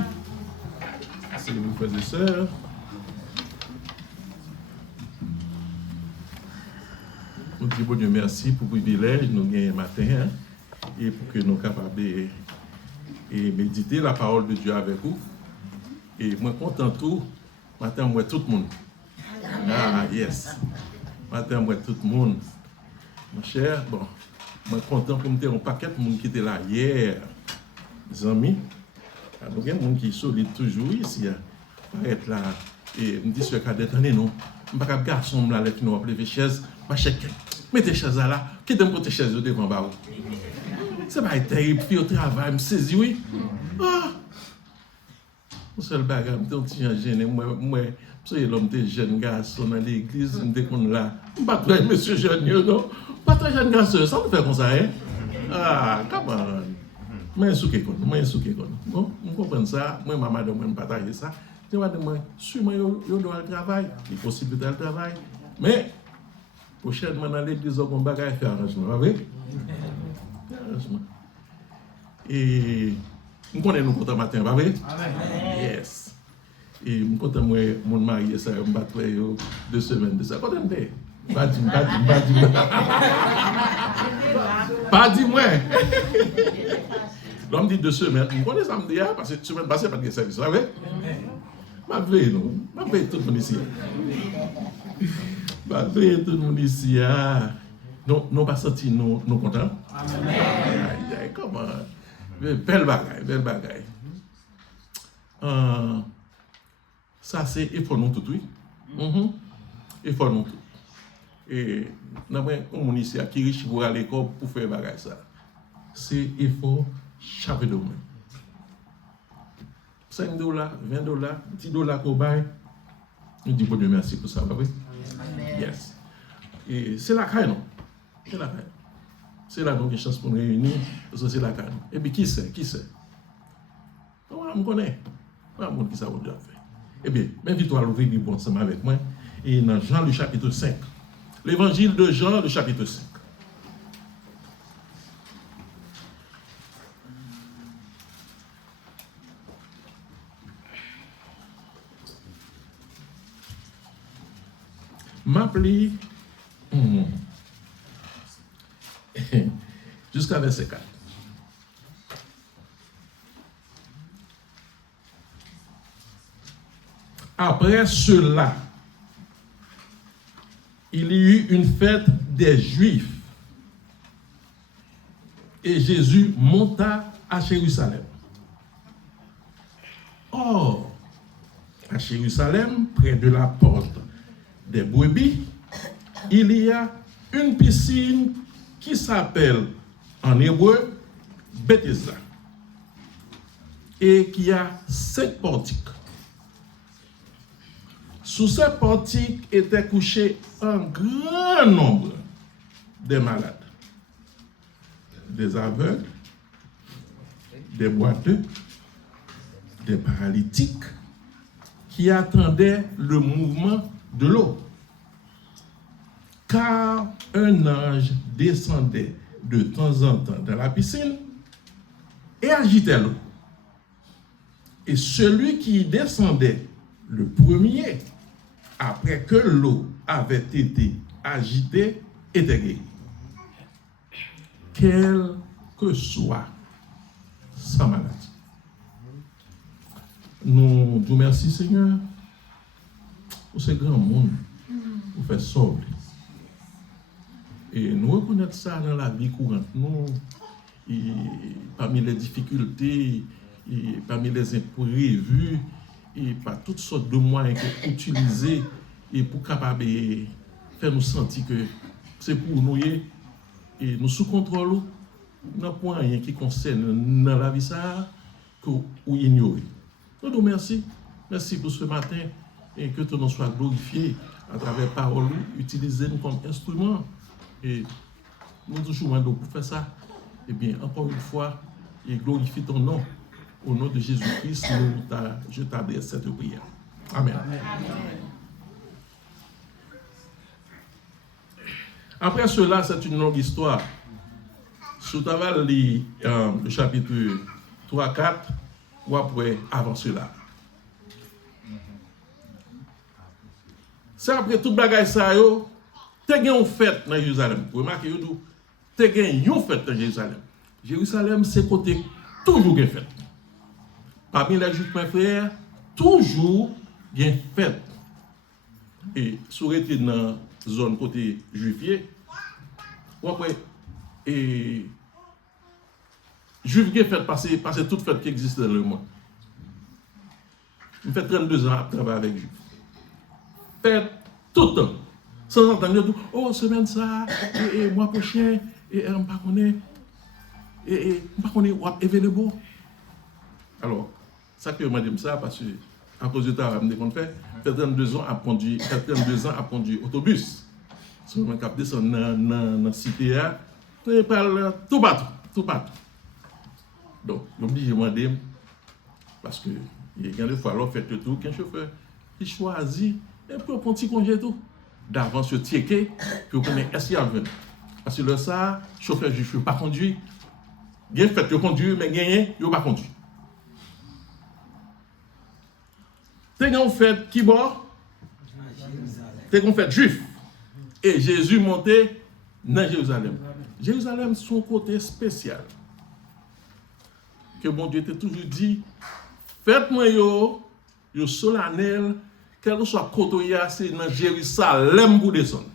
C'est vous frères et sœurs. On dit bon Dieu merci pour le privilège nous gagnons matin hein, et pour que nous soyons capables de méditer la parole de Dieu avec vous. Et moi content tout, matin moi tout le monde. Ah yes. Matin moi tout le monde. Mon cher, bon, moi content pour me dire un paquet de monde qui était là hier. Mes amis, il y a des gens qui sont solides toujours ici, pour être là. Et me dit ce cas d'être non. Je ne peux pas garçon là avec nous appeler chaise, ma chèque. Mettez chaise là, qui donne pour tes chaises devant bah. C'est pas terrible, puis au travail, me saisit oui. Ah. Mon seul bagage, me dit un petit gêné moi c'est l'homme des jeunes garçons dans l'église, me dit qu'on là. Pas très monsieur jeune non. Pas très jeune garçon, ça me fait comme ça hein. Ah, come on. Moi souké kon. Bon, on comprend ça, moi maman de moi me partager ça. Je vais demander sûrement yo doit le travail, il est possible de le travail. Mais prochainement dans l'église on va faire arrangement, avec arrangement. Et nous connaissons nous content matin, pas vrai? Yes. Et nous content moi mon mari ça me battre 2 semaines de ça. Content de pas dis-moi. L'homme dit 2 semaines. Vous connaissez ça me dit parce que semaine passée pas de service, vous savez? veille, non. Ma veille tout le monde ici. Ma veille tout le monde ici. Non, pas senti, nous contents. Aïe, comment? Belle bagaille. Ça, c'est, il faut nous tout, oui. Il faut nous tout. Et, nous avons un ici qui est riche pour aller à l'école pour faire bagaille ça. C'est, il faut chaque demain. $5, $20, $10 qu'on baille. Nous disons bon Dieu merci pour ça, oui? Yes. Et c'est la caille, non? C'est la caille. C'est là donc une chance pour nous réunir, parce que c'est la caille. Et puis qui sait? On connaît. On connaît qui ça va faire. Eh bien, m'invite-toi à l'ouvrir Bible ensemble avec moi. Et dans Jean le chapitre 5. L'évangile de Jean le chapitre 5. M'appeler jusqu'à verset 4. Après cela, il y eut une fête des Juifs et Jésus monta à Jérusalem. Or, à Jérusalem, près de la porte des brebis, il y a une piscine qui s'appelle en hébreu Bethesda et qui a 5 portiques. Sous ces portiques étaient couchés un grand nombre de malades, des aveugles, des boiteux, des paralytiques qui attendaient le mouvement de l'eau. Car un ange descendait de temps en temps dans la piscine et agitait l'eau. Et celui qui descendait le premier, après que l'eau avait été agitée, était guéri. Quelle que soit sa maladie. Nous vous remercions, Seigneur, pour ce grand monde, pour faire sauver. Et nous reconnaissons ça dans la vie courante. Nous, et parmi les difficultés, et parmi les imprévus, et par toutes sortes de moyens qu'on utilise et pour capable faire nous sentir que c'est pour nous et nous sous contrôle, nous n'avons pas rien qui concerne dans la vie ça que ou ignorer. Nous nous remercions. Merci pour ce matin et que ton nom soit glorifié à travers parole, utilisez-nous comme instrument et nous toujours pour faire ça. Eh bien, encore une fois, et glorifie ton nom. Au nom de Jésus-Christ, je t'adresse cette prière. Amen. Après cela, c'est une longue histoire. Si tu vas lire le chapitre 3-4, ou après, avant cela. C'est après toute bagaille ça, tu as une fête dans Jérusalem. Vous remarquez, tu as une fête dans Jérusalem. Jérusalem, c'est côté toujours une fête. Parmi les Juifs, mes frères, toujours une fête. Et si vous êtes dans la zone côté juifier, après, et Juif qui fait passer toute fête qui existe dans le monde. Je fais 32 ans à travailler avec Juif. Fête tout le temps. Sans entendre, oh, semaine ça, et mois prochain, et on ne pas connaît, et on ne pas connaît, ou available. Alors, ça que je me dis ça, parce que, à cause du travail qu'on fait 32 ans à conduire autobus. Si on cap descendre dans la cité, on parle tout partout. Donc, je me dis, parce que, il y a des fois, l'on fait tout, qu'un chauffeur, il choisit, et puis on prend un petit congé tout. D'avance, se tiéquer, que vous connaissez, est-ce qu'il y a venu? Parce que le ça, chauffeur juif, il ne pas conduire. Il fait, il conduit, mais il ne pas conduire. C'est qu'on fait qui bord? C'est qu'on fait juif. Et Jésus montait dans Jérusalem. Jérusalem, son côté spécial. Que bon Dieu t'a toujours dit, faites-moi yo, yo solennel, quel que soit côté, c'est dans Jérusalem pour descendre.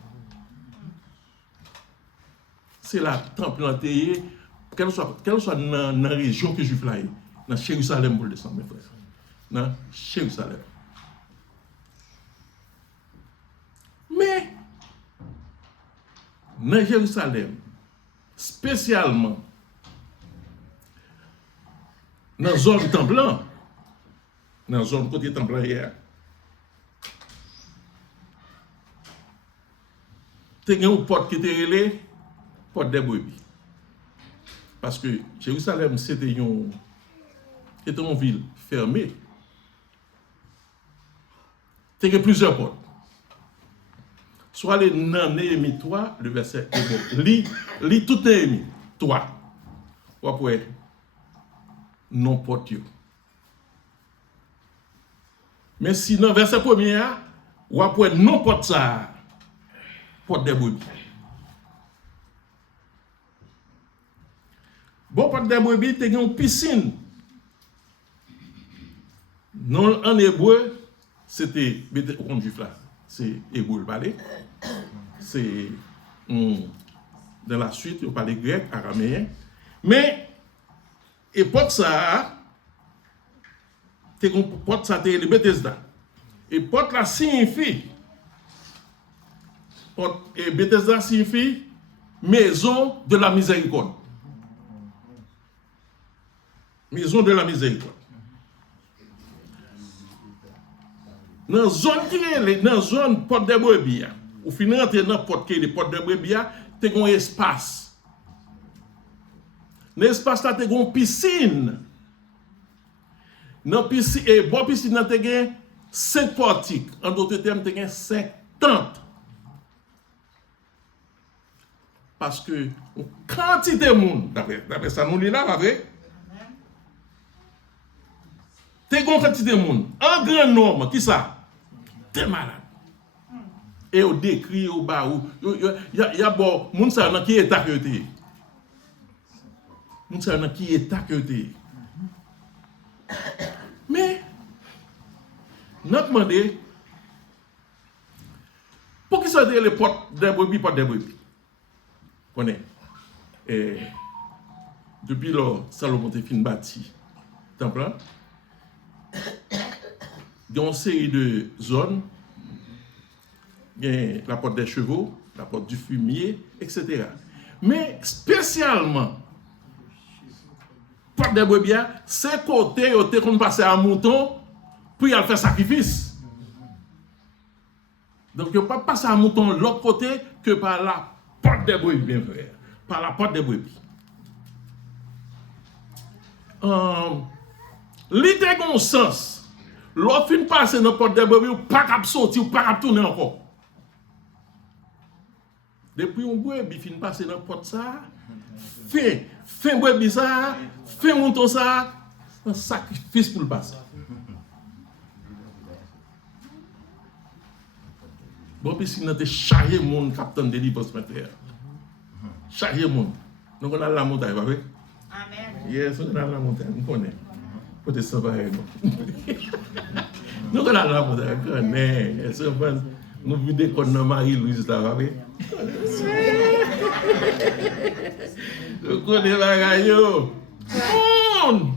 C'est la temple enterré, quel que soit dans la région que je suis là, dans Jérusalem pour descendre, mes frères. Dans Jérusalem. Mais, dans Jérusalem, spécialement, dans la zone temple, dans la zone côté templière, il y a une porte qui était relée, porte des brebis. Parce que Jérusalem, c'était une ville fermée. Il y a plusieurs portes. Soit les Néhémie 3, le verset 1. Lis tout Néhémie 3. Ou après, non porte. Mais sinon, verset 1, ou après, non porte ça, porte des brebis. Bon, porte des brebis, tu as une piscine. Non, en hébreu, c'était, comme juif là, c'est hébreu le parler. C'est dans la suite, on parle grec, araméen. Mais, époque ça, c'est le Bethesda. Et porte là signifie, et Bethesda signifie maison de la miséricorde. Maison de la miséricorde. Dans la zone qui est, dans la zone porte de brebis, au final, dans la porte qui est, porte de brebis, tu as un espace. Dans l'espace là, tu as une piscine. Dans la piscine, et bon piscine, tu as 5 portiques. En d'autres termes, tu as 5 tentes. Parce que, une quantité de monde, d'après ça, nous là, avec. Tu as une quantité de monde. Un grand nombre, qui ça? T'es malade. Et on décrit au bas où il y a bon moun sa nan qui état que t'es. Moun sa nan qui état que t'es. Mais nous demandé pour qui ça les portes des brebis portes des brebis. Connaît. Et depuis là Salomon te fin bâti temple. Il y a une série de zones, il y a la porte des chevaux, la porte du fumier, etc. Mais spécialement, porte des brebis, c'est côté où on passe à un mouton pour y aller faire sacrifice. Donc, il ne peut pas passer à un mouton de l'autre côté que par la porte des brebis, bien frère. Par la porte des brebis. L'idée a un sens. L'autre fin passe dans la porte des brebis, ou pas cap sortir, ou pas cap tourner encore. Depuis un brebis fin passe dans la porte ça, fin brebis ça, fin mouton ça, un sacrifice pour le passer. Bon, puis si nous avons chargé le monde, capitaine de délivrance maintenant. Chargé le monde. Nous avons la montagne, pas vrai? Amen. Yes, nous avons la montagne, nous connaissons. Côté ça va nous avons la montagne, nous connaissons. Nous vidons qu'on a Marie-Louise là, pas vrai? Nous connaissons la gagne.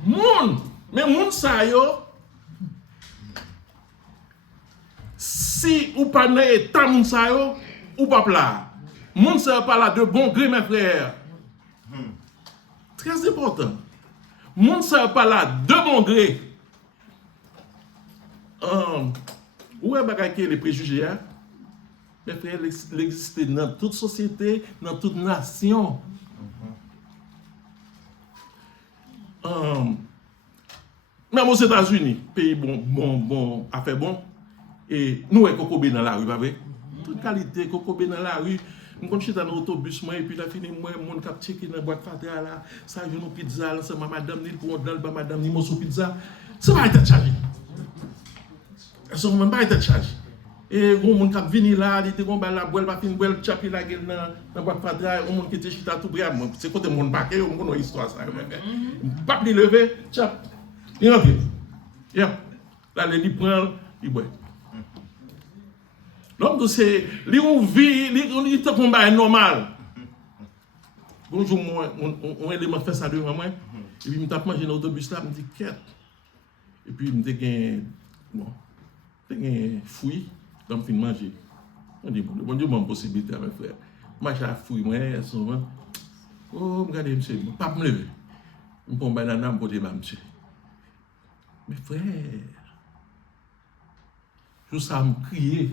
Monde. Mais monde ça yo. Si ou pas dans état moun sa yo, ou pas là. Moun sa pas là de bon gré mes frères. Très important. Moun sa pas là de bon gré. Où est bagay les préjugés hein? Mes frères, il existe dans toute société, dans toute nation. Même aux États-Unis, pays bon, affaire bon. Et nous, on Kokobé dans la rue, pas vrai? Toute qualité, Kokobé dans la rue. Nous sommes dans l'autobus, et puis là, fini, moi, mon cap checké dans la boîte fatale, là, ça, je nous pizza, là, c'est ma madame, ni pour dans le madame, ni mon pizza. Ça va être chargé. Ça va pas être chargé. Et mon cap vini là, il était bon, la boîte, va finir, boîte, chapi la gueule dans la boîte fatale, on monte qui était chita tout brave. C'est côté mon baquet, on connaît l'histoire, ça. Pas lui lever, chap, il rentre. Yeah. Là, il prend, il boit. Donc, c'est, il vit, il est un combat normal. Bonjour, moi, on élément fait ça devant moi. Et puis, je me tape manger dans l'autobus là, je me dis, quête. Et puis, je me dis, bon, je me fouille, je me finis manger. On dit, bon Dieu, mon possibilité, mes frères. Moi, je fouille, moi, souvent. Oh, regardez, monsieur, je ne peux pas me lever. Je prends un banana, je me monsieur. Mes frères, je sais me crier.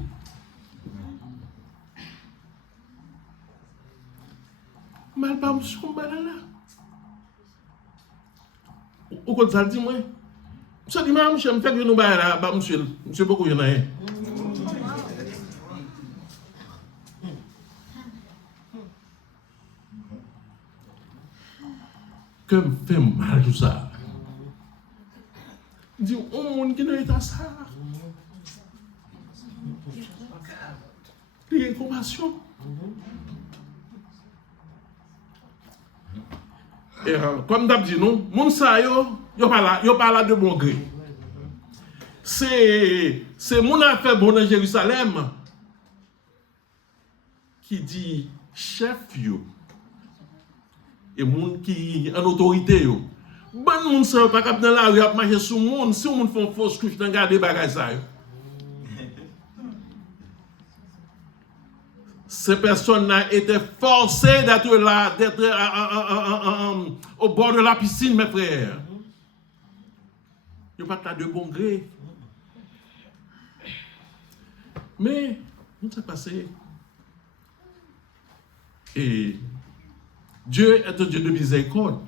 Mal pas monsieur comme banana. Ou quand ça dit moi, monsieur dit monsieur me fait que nous banana, bah monsieur beaucoup y en a un. Que me fait mal tout ça. Dit on monde qui dans état ça. Il y a une compassion. Et comme d'hab dit non, moun sa yo pas là de bon gré. C'est mon affaire bon dans Jérusalem qui dit chef yo et moun qui en autorité yo. Bon moun sa pas cap dans la rue a marcher sous moun, si moun font fausse couche dans garder bagay ça yo. Ces personnes-là étaient forcées d'être là, d'être au bord de la piscine, mes frères. Ils n'ont pas là de bon gré. Mais, nous s'est passé. Et Dieu est un Dieu de miséricorde.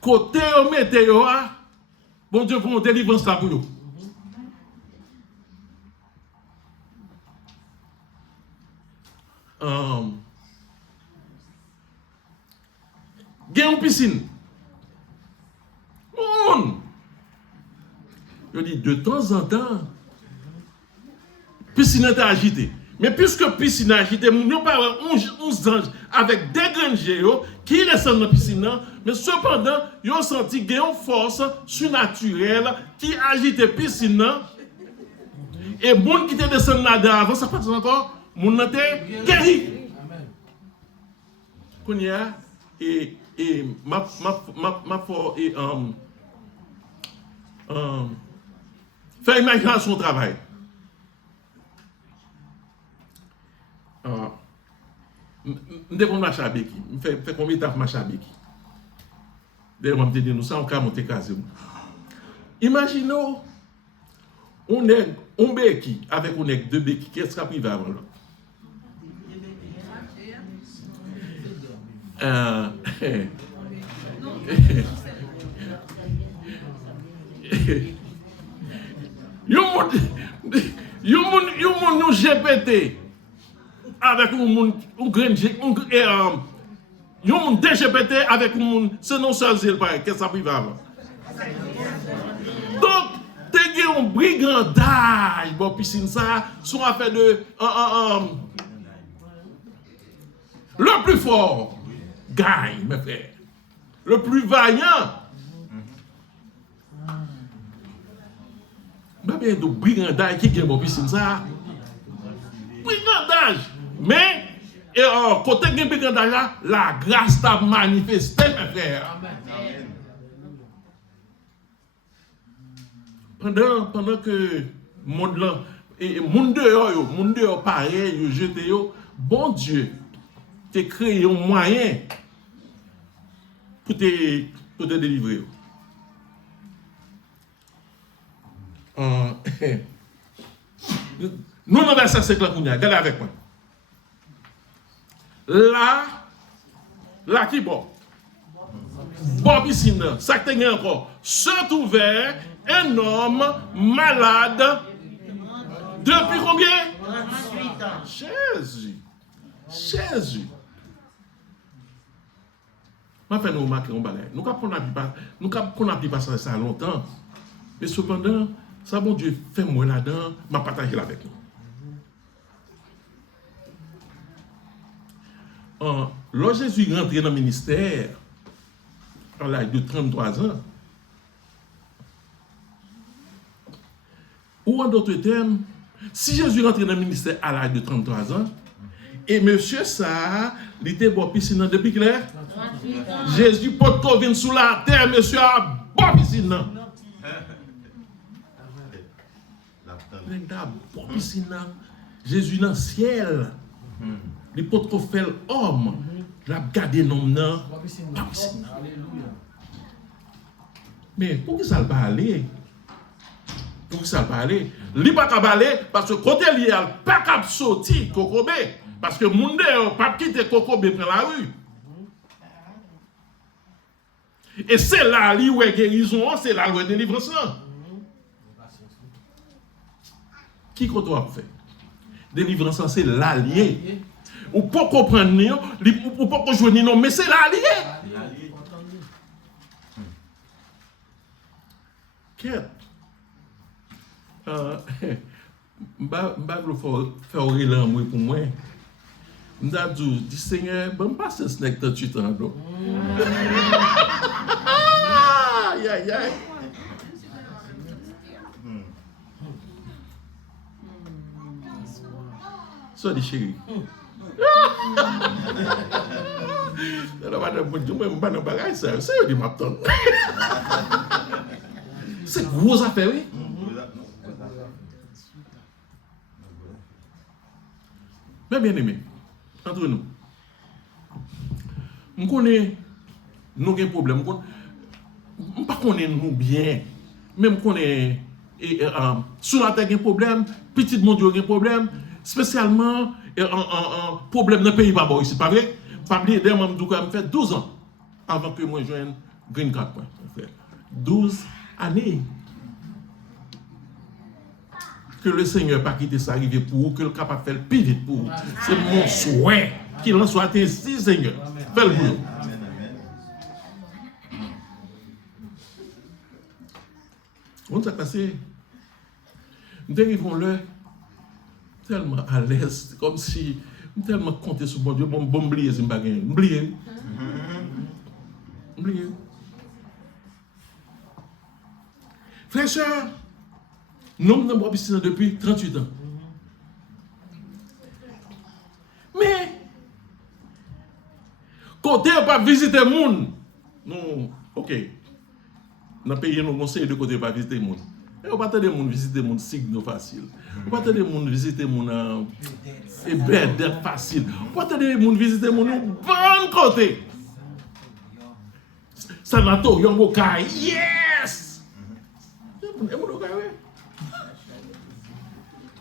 Côté au météo, bon Dieu pour une délivrance là pour nous. Il y a une piscine. Je dis de temps en temps, piscine est agitée. Mais puisque piscine est agitée, nous n'avons pas 11 anges avec des graines géo qui descendent dans la piscine. Mais cependant, ils ont senti qu'il y a une force surnaturelle qui agite la piscine. Et les gens qui descendent là-dedans avant, ça passe encore. Mon nom est guéri. Kounia et ma faire imagination au travail. Je vais marcher à Béki. Je fais combien de temps marcher à Béki? D'ailleurs, je me dis, nous sommes en monter casé. Imaginons, on est un Béki avec un deux Béki. Qu'est-ce qui arrive avant là? Yon GPT avec un grain yon DGPT avec un c'est non seul zèle pareil qu'est-ce que ça prive avant. Donc t'es un brigandage bon piscine ça sont affaire de le plus fort gagne mes frères, le plus vaillant. Bien de brigandage qui gagne bon piscine ça. Brigandage. Mais côté de brigandage là, la grâce t'a manifesté mes frères. Pendant que monde là et monde dehors pareil, yo jeté yo, bon Dieu t'a créé un moyen pour te délivrer. Nous dans verset 5 là, regardez avec moi. Là qui bon. Bon piscine, ça que t'es encore. Se trouvait un homme malade depuis combien? 38 ans. Jésus. Je vais nous remarquer un balai. Nous ne pouvons pas ça longtemps. Mais cependant, ça, bon Dieu, fait moi là-dedans, m'a partagé avec nous. Lorsque Jésus est rentré dans le ministère, à l'âge de 33 ans. Ou en d'autres termes, si Jésus rentre dans le ministère à l'âge de 33 ans, et monsieur ça, il était bon piscine depuis clair. Jésus porte qu'on vient sous la terre, monsieur a bon piscine. Bon piscine. Jésus dans le ciel. Les porte qu'on fait l'homme. La garder l'homme dans la piscine. Mais pour qui ça ne va pas aller? Pour qui ça ne va pas aller? Il ne va pas aller parce que côté lié, il ne pas qu'à sortir Kokobé. Parce que le monde ne pas quitter Kokobé pour la rue. Et c'est là où est guérison, c'est là où est délivrance. Qui qu'on doit faire? Délivrance, c'est l'allié. Ou pas comprendre, ou pas rejoindre, non, mais c'est l'allié. Qu'est-ce? Je vais faire un pour moi. Je vais dire, Seigneur, je vais passer ce nec 38 ans. Aïe, aïe, aïe. Ça dit chérie. C'est gros affaire, oui. Mais bien aimé, entre nous, je connais nous avons un problème. Je ne connais pas nous bien. Même je connais sous la terre un problème, petit monde a un problème, spécialement un problème dans le pays pas ici, pas vrai? Pas oublier d'ailleurs me fait 12 ans avant que moi joigne Green Card. 12 années. Que le Seigneur pas quitter ça arriver pour vous, que le capable faire le plus vite pour vous. C'est mon souhait qu'il en soit ainsi, Seigneur. Fais le boulot. On s'est passé. Nous arrivons là tellement à l'aise, comme si nous tellement compté sur mon Dieu, bon oublier si je oublier. Oublier. Frère, soeur, nous sommes ici depuis 38 ans. Mais, quand on pas visiter le monde, non, ok. Dans le pays, nous conseillons de côté pas visiter le monde. Et on ne peut pas visiter le monde signe facile. On ne peut pas visiter le monde bête facile. On ne peut pas visiter le monde bon côté. Sanatorium au cas, yes!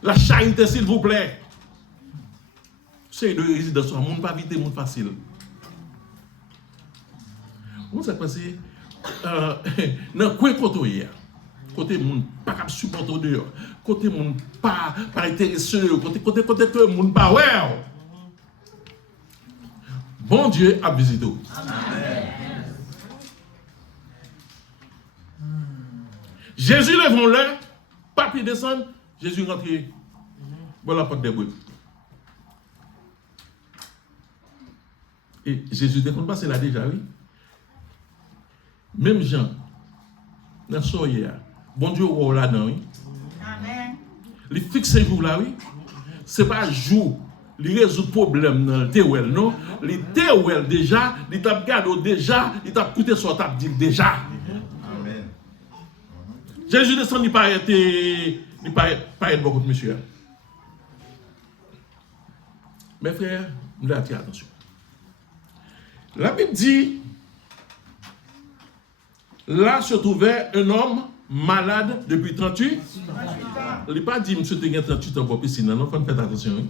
La charité, s'il vous plaît. C'est de résidence, on ne peut pas visiter le monde facile. On s'est passé dans quoi côté côté monde pas capable supporter dehors côté monde pas intéressé côté que monde pas ouais bon Dieu a visité. Amen. Jésus lève-le, papier descend, Jésus rentre dans la porte des bruits. Et Jésus ne compte pas, c'est là déjà, oui. Même Jean, dans ce soir, bon Dieu, on là dedans, oui. Amen. Il fixe un jour là, oui. Ce n'est pas un jour, il résout le problème dans le théouel, non. Le théouel déjà, il t'a gardé déjà, il t'a coûté son t'a dit déjà. Amen. Jésus descend, il pas être beaucoup de monsieur. Mes frères, nous devons attirer attention. La Bible dit, là se trouvait un homme malade depuis 38 ans. Il n'a pas dit, monsieur, tu as 38 ans pour piscine. Non, il faut faire attention.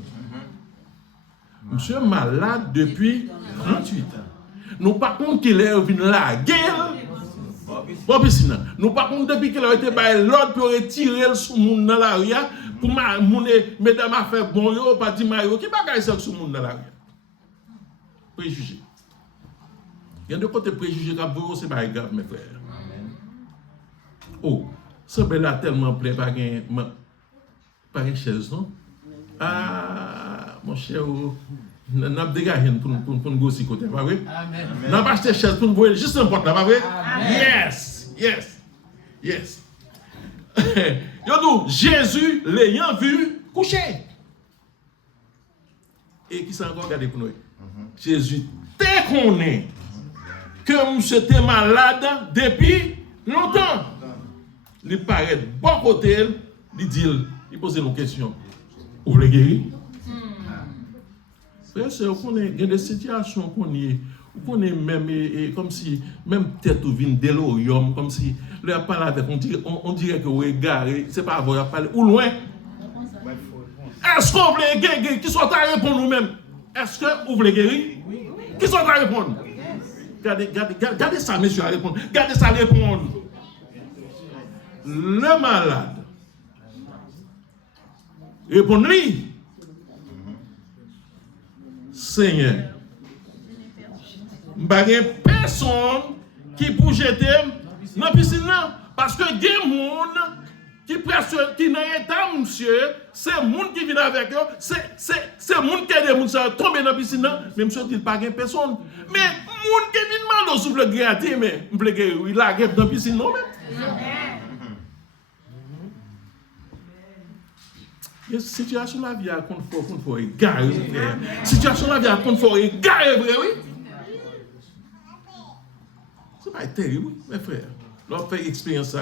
Monsieur malade depuis 38 ans. Nous pas compte qu'il est venu la guerre. Pour piscine. Nous pas compte depuis qu'il a été par l'ordre pour retirer sous monde dans la rue. Pour mesdames a fait bon yo, pas dit mario, qui bagaille ça sous monde dans la rue. Préjugé. Il y a deux côtés préjugés qui ont c'est pas grave, mes frères. Oh, ce bel a tellement plein par une chaise, non? Ah, mon cher, Nous avons dégagé pour nous gosser côté, pas vrai? Amen. Nous avons acheté chaise pour nous voir juste n'importe là, pas vrai? Yes, yes, yes. Yo dit, Jésus l'ayant vu coucher. Et qui s'est encore regardé pour nous? Jésus déconné que monsieur était malade depuis longtemps. Il paraît bon côté, il dit, il pose une question. Vous voulez guérir? Frère, c'est qu'on est dans des situations qu'on est même comme si même tête ou vine délorium, comme si le parle avec on dirait que vous êtes garé, c'est pas avoir parler ou loin. Est-ce qu'on veut guérir? Qui soit à répondre nous-mêmes? Est-ce que vous voulez guérir? Qui sont à répondre? Gardez ça, monsieur, à répondre. Gardez ça à répondre. Le malade. Répondez-lui. Seigneur. Il n'y a personne qui peut jeter dans la piscine. Parce que il y a des gens qui n'a état, monsieur, c'est les gens qui viennent avec eux, c'est les gens qui aident les gens tomber dans la piscine, mais monsieur dit pas de personne. Mais les gens qui viennent mal au souffle gratter, mais il a dans la piscine, non? La situation de la vie a qu'on faut égarer. La situation de la vie a qu'on faut égarer, vrai, oui? C'est pas terrible, oui, mes frères. L'autre fait expérience ça.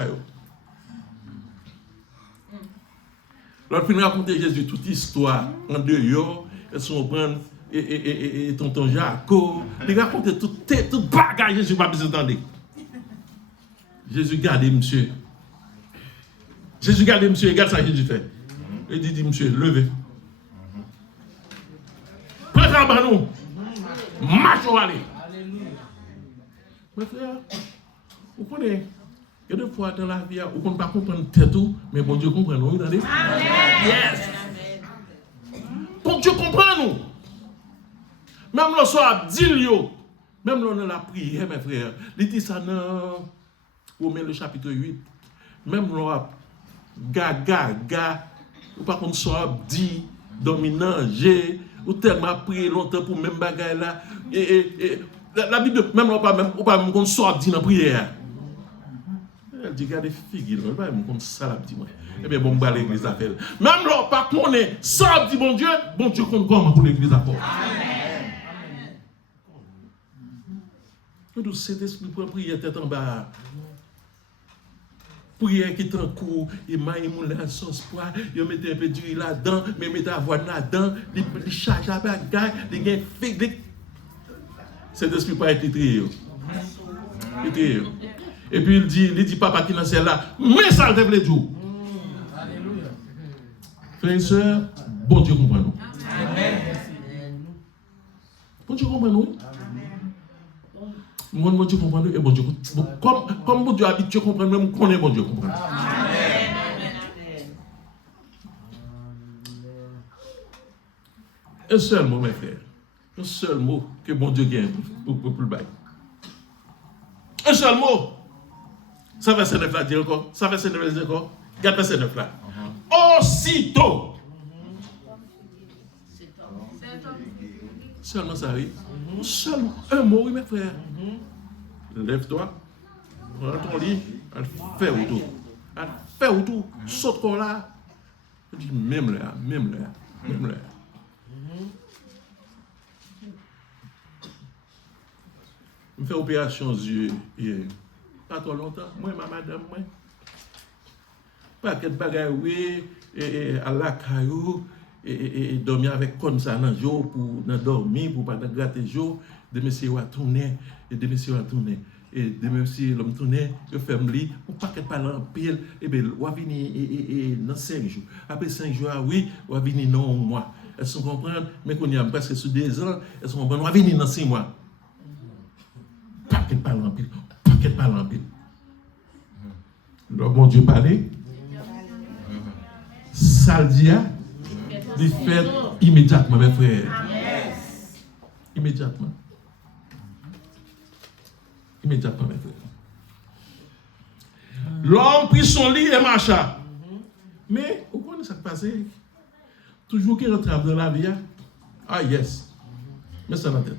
L'autre finit raconter Jésus toute histoire en dehors, et son prendre et tonton Jacob, il raconte tout bagage Jésus pas besoin d'entendre. Jésus garde monsieur. Jésus garde monsieur, regarde ça Jésus fait. Il dit monsieur, levez. Prenez ça par nous. Marchez aller. Mes frères, vous connaissez. Il y a des fois dans la vie, on ne peut pas comprendre tout, mais bon Dieu comprend nous. Yes! Bon Dieu comprend nous. Même le soir, dis-le. Même là, on a la prière, mes frères. Il dit ça dans Romains le chapitre 8. Même là, ou par contre, soit dit, dominant, j'ai, ou tellement prié longtemps pour même bagaille là. La Bible, même là, ou pas même qu'on soit dit dans la prière. Elle dit, regardez, figure, elle va me comme ça, la petite. Eh bien, bon, bah, l'église appelle. Même là, pas qu'on est, ça, dit bon Dieu compte comment pour l'église appelle. Amen. Nous, c'est esprit pour prier tête en bas. Prière qui est en cours, il m'a mis la sauce poire, il met un peu d'huile là-dedans, mais met la voix là-dedans, il charge la bagaille, il gagne figue. Cet esprit pas être trié. Et puis il dit papa qui dans celle-là, mais ça le fait tout. Alléluia. Frères et sœurs, bon Dieu comprend nous. Amen. Bon Dieu comprend nous. Bon Dieu comprend nous et bon Dieu comme bon Dieu habitué comprendre même qu'on est bon Dieu comprend. Amen. Un seul mot mes frères. Un seul mot que bon Dieu gagne pour le bail. Un seul mot. Ça va se neuf là, dis encore. Ça va se neuf là, encore. Garde ce neuf là. Aussitôt. Seulement ça, oui. Seulement un mot, oui, mes frères. Lève-toi. Prends ton lit. Fais autour. Fais autour. Saute quoi là. Je dis même là. Je fais opération aux yeux hier. Pas trop longtemps. Moi, ma madame, moi. Pas que de bagaille, oui, à la caillou, et dormir avec comme ça dans le jour, pour dormir, pour pas gratter le jour. De messieurs à tourner, et de messieurs à tourner. Et de messieurs l'homme tourner, je fais me lit, pour pas que parler en pile, et bien, on va venir dans 5 jours. Après 5 jours, oui, on va venir dans un mois. Elles sont comprendre, mais qu'on y a presque sur 2 ans, elles sont comprendre, on va venir dans 6 mois. Pas qu'elle parle en pile. Le bon Dieu parlait. Ça le dit, il fait immédiatement, mes frères. Immédiatement, mes frères. L'homme prit son lit et marcha. Mais, vous connaissez ce qui passe? Toujours qu'il rentre dans la vie. Ah, yes. Mais ça dans la tête.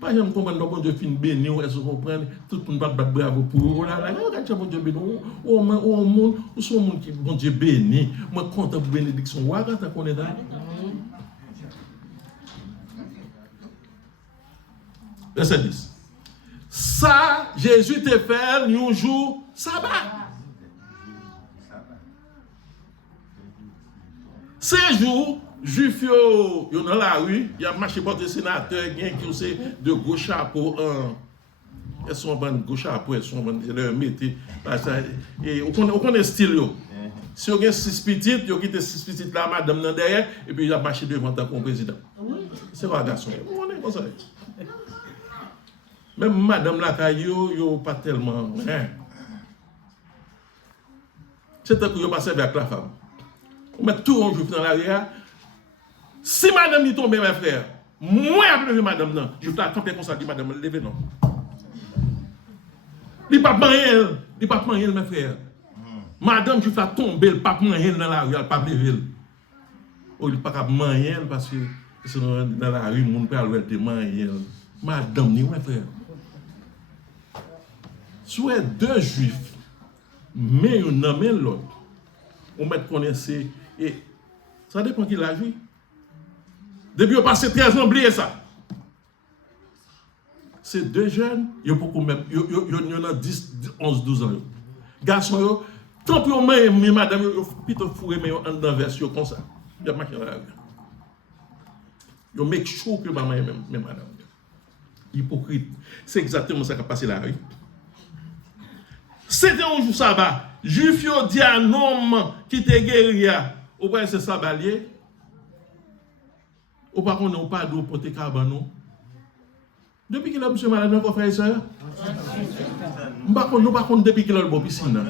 Pas jamais comprendre bon Dieu fin béni, est-ce que vous comprenez? Tout le monde va battre bravo pour eux. Oh là là, regarde bon Dieu béni. Oh monde, ou son monde qui bon Dieu béni. Moi content pour bénédiction. Wa quand on est là. Verset 10. Ça Jésus te fait un jour sabbat. Ces jours Juif yo dans la rue, il y a marché pour des sénateurs qui sont de gros chapeaux elles sont bonnes gros chapeaux, elles sont bonnes leur métier et on connaît style yo. Si on a 6 petites, yo quitte 6 petites là madame dans derrière et puis il a marché devant tant comme président. C'est quoi garçon? On est comme ça. Même madame là yo pas tellement c'est tant que yo pas servi avec la femme. On met tout en juif dans l'arrière. Si madame y tombe, mes frères, moi, après madame, non, je vais camper comme ça, dit madame, levez non. Il pas marié, mes frères. Madame, je vais tomber, il pas marié dans la rue, il pas lever. Oh, il pas marié parce que dans la rue, le monde peut aller te marier. Madame, ni mes frères. Soit deux juifs, mais on nomme l'autre. On met connaître et ça dépend qui l'a joué. Depuis on passe 13 ans, oubliez ça. C'est deux jeunes, ils ont même, ils ont 10, 11, 12 ans. Garçons, tant pis on met madame, ils ont plutôt fourré, mais ils ont dans version comme ça. Ils ont marqué dans la rue. Ils ont make sure que maman est même madame. Hypocrite. C'est exactement ça qui a passé la rue. C'était un jour sabbat. Juif yo dit à un homme qui te guéri, au point c'est sabalier. Ou par contre, on pas d'eau pour te cabanon. Depuis qu'il a monsieur malade, on fait ça. Nous par contre, depuis qu'il a le bon piscine.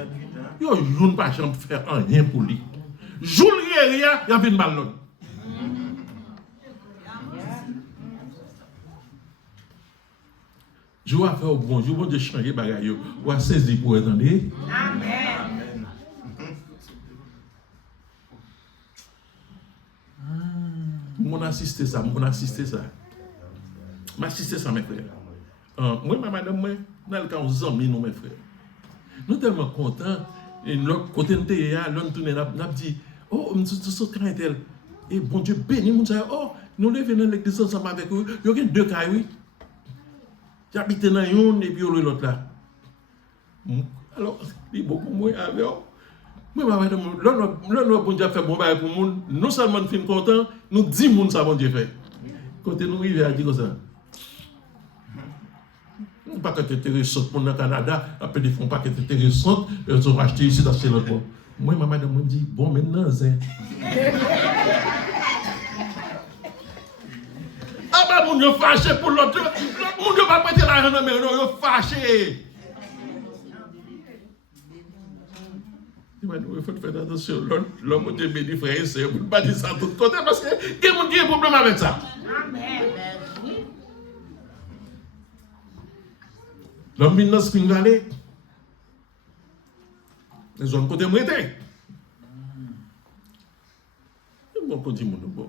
Yo, je ne pas faire rien pour lui. Joue le guéri, il y a une balle. Je vais faire bon, je vais changer les bagages. Je vais saisir pour attendre. Amen. Mon assisté ça. M'assister ça, mes frères. Moi, ma madame, moi, dans le cas où nous sommes, mes frères. Nous sommes tellement contents. Et l'autre côté de l'homme tourne, n'a dit, oh, nous sommes craintés. Et bon Dieu béni, nous disons, oh, nous levons dans l'église ensemble avec eux. Il y a deux cas, oui. J'habite dans une et puis l'autre là. Alors, il y a beaucoup moins avec eux. Moi, madame, l'homme bon Dieu fait bon bail pour nous. Non seulement nous sommes contents, nous disons que ça bon Dieu fait. Quand nous arrivons à dire comme ça. Pas que tu es intéressante pour le Canada, après ils font pas que tu es intéressante, ils ont acheté ici dans ce l'autre. Moi, ma madame me dit, bon, maintenant, c'est. Ah bah, mon Dieu, fâché pour l'autre. Mon Dieu, va prêter l'argent, mais non, il fâché. Il faut faire attention. L'homme de béni, frère, c'est pour ne pas dire ça de tout côté parce que il y a un problème avec ça. Amen. L'homme vient dans Spring Valley. Les zones côté m'étaient.